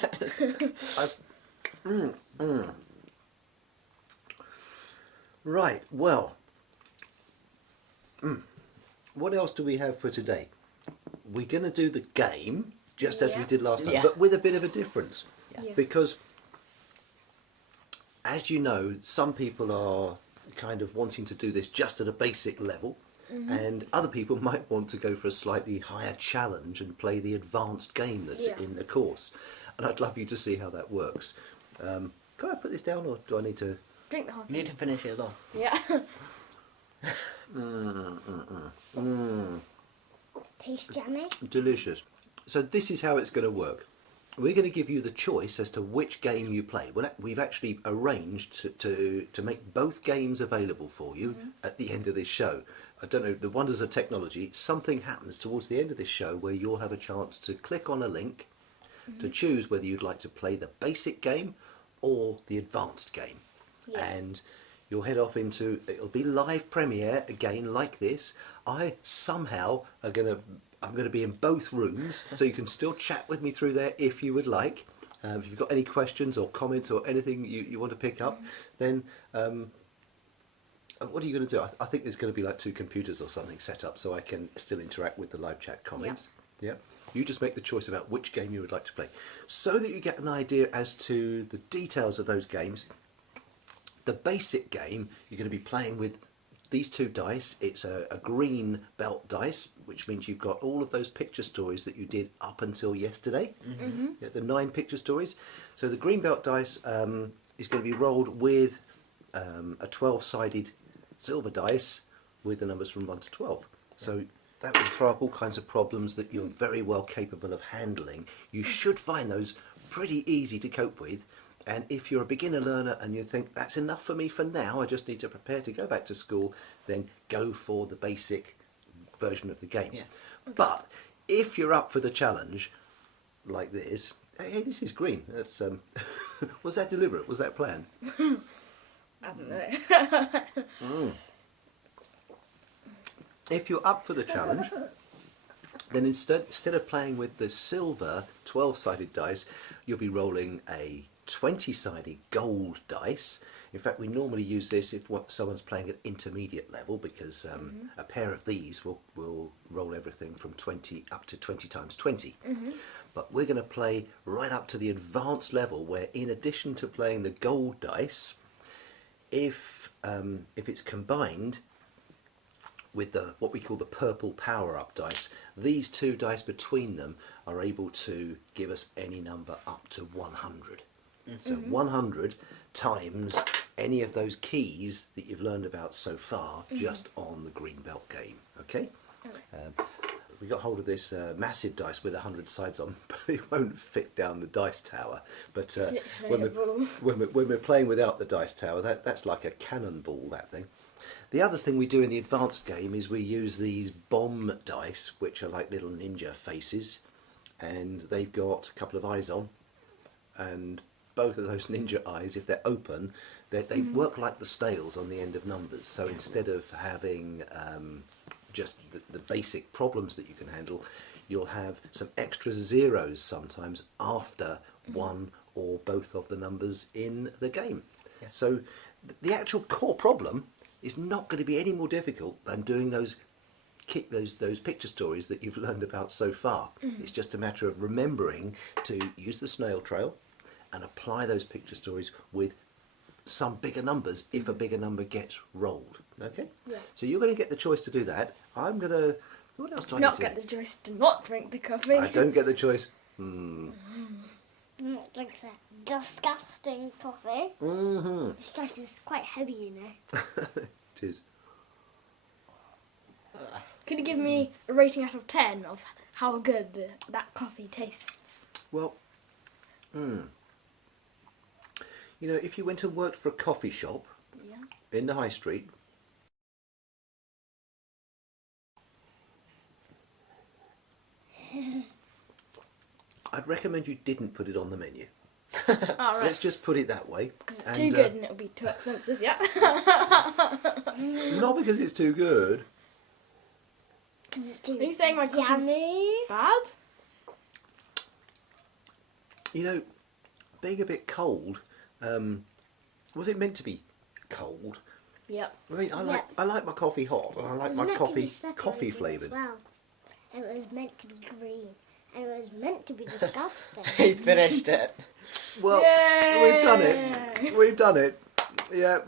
Right, well, what else do we have for today? We're going to do the game, just as we did last time, Yeah. but with a bit of a difference. Yeah. Because, as you know, some people are kind of wanting to do this just at a basic level, and other people might want to go for a slightly higher challenge and play the advanced game that's in the course. And I'd love you to see how that works. Can I put this down, or do I need to... Drink the hot You need to finish it off. Yeah. Tastes yummy. Delicious. So this is how it's going to work. We're going to give you the choice as to which game you play. Well, we've actually arranged to make both games available for you at the end of this show. I don't know, the wonders of technology, something happens towards the end of this show where you'll have a chance to click on a link to choose whether you'd like to play the basic game or the advanced game. Yeah. And you'll head off into, it'll be live premiere again like this. I somehow I'm going to be in both rooms, so you can still chat with me through there if you would like. If you've got any questions or comments or anything you want to pick up, then what are you going to do? I think there's going to be like 2 computers or something set up so I can still interact with the live chat comments. Yeah. You just make the choice about which game you would like to play. So that you get an idea as to the details of those games, the basic game, you're going to be playing with these 2 dice. It's a green belt dice, which means you've got all of those picture stories that you did up until yesterday. Yeah, the 9 picture stories. So the green belt dice is going to be rolled with a 12-sided silver dice with the numbers from 1 to 12. So that will throw up all kinds of problems that you're very well capable of handling. You should find those pretty easy to cope with. And if you're a beginner learner and you think that's enough for me for now, I just need to prepare to go back to school, then go for the basic version of the game. Yeah. But if you're up for the challenge like this, hey, this is green. That's was that deliberate? Was that planned? I don't know. If you're up for the challenge, then instead of playing with the silver 12-sided dice, you'll be rolling a 20-sided gold dice. In fact, we normally use this if someone's playing at intermediate level, because a pair of these will roll everything from 20 up to 20 times 20. But we're going to play right up to the advanced level, where in addition to playing the gold dice, if it's combined with what we call the purple power-up dice, these 2 dice between them are able to give us any number up to 100. So 100 times any of those keys that you've learned about so far just on the green belt game. Okay? We got hold of this massive dice with 100 sides on, but it won't fit down the dice tower. But when we're playing without the dice tower, that's like a cannonball, that thing. The other thing we do in the advanced game is we use these bomb dice, which are like little ninja faces, and they've got a couple of eyes on, and both of those ninja eyes, if they're open, they work like the scales on the end of numbers. So instead of having just the basic problems that you can handle, you'll have some extra zeros sometimes after one or both of the numbers in the game. Yeah. So the actual core problem is not going to be any more difficult than doing those picture stories that you've learned about so far. It's just a matter of remembering to use the snail trail and apply those picture stories with some bigger numbers if a bigger number gets rolled. Okay? Yeah. So you're going to get the choice to do that. I'm going to... What else do I Not need to get the choice to not drink the coffee. I don't get the choice. Not drink that disgusting coffee. This dice is quite heavy, you know. It is. Could you give me a rating out of 10 of how good that coffee tastes? Well, you know, if you went and worked for a coffee shop in the high street, I'd recommend you didn't put it on the menu. Alright. Let's just put it that way. Because it's too good and it'll be too expensive, yeah? Not because it's too good. Because it's too Are you saying my coffee's yummy. bad? You know, being a bit cold, was it meant to be cold? Yep. I mean, I like my coffee hot, and I like It was my meant to be coffee separated flavoured. as well. And it was meant to be green. And it was meant to be disgusting. He's finished it. Well, Yay! we've done it. We've done it. Yeah,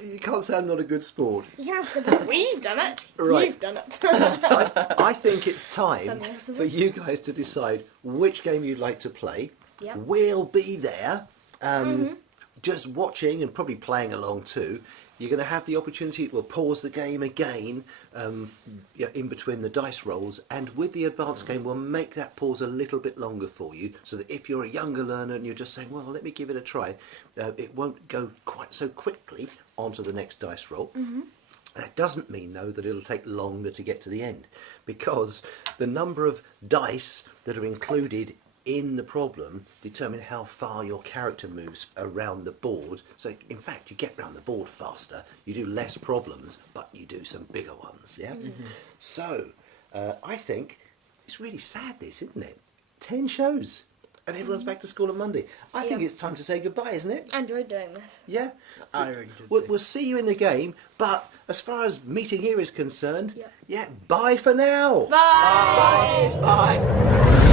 you can't say I'm not a good sport. You have to be We've done it. Right. You've done it. I think it's time Done it. for you guys to decide which game you'd like to play. Yep. We'll be there, just watching and probably playing along too. You're going to have the opportunity. We'll pause the game again in between the dice rolls, and with the advanced game, we'll make that pause a little bit longer for you, so that if you're a younger learner and you're just saying, "Well, let me give it a try," it won't go quite so quickly onto the next dice roll. That doesn't mean, though, that it'll take longer to get to the end, because the number of dice that are included in the problem determine how far your character moves around the board. So, in fact, you get around the board faster, you do less problems, but you do some bigger ones, yeah? So, I think it's really sad, this, isn't it? 10 shows, and everyone's back to school on Monday. I think it's time to say goodbye, isn't it? I enjoyed doing this. Yeah? I really did. We'll see you in the game, but as far as meeting here is concerned, Yeah. yeah, bye for now. Bye. Bye.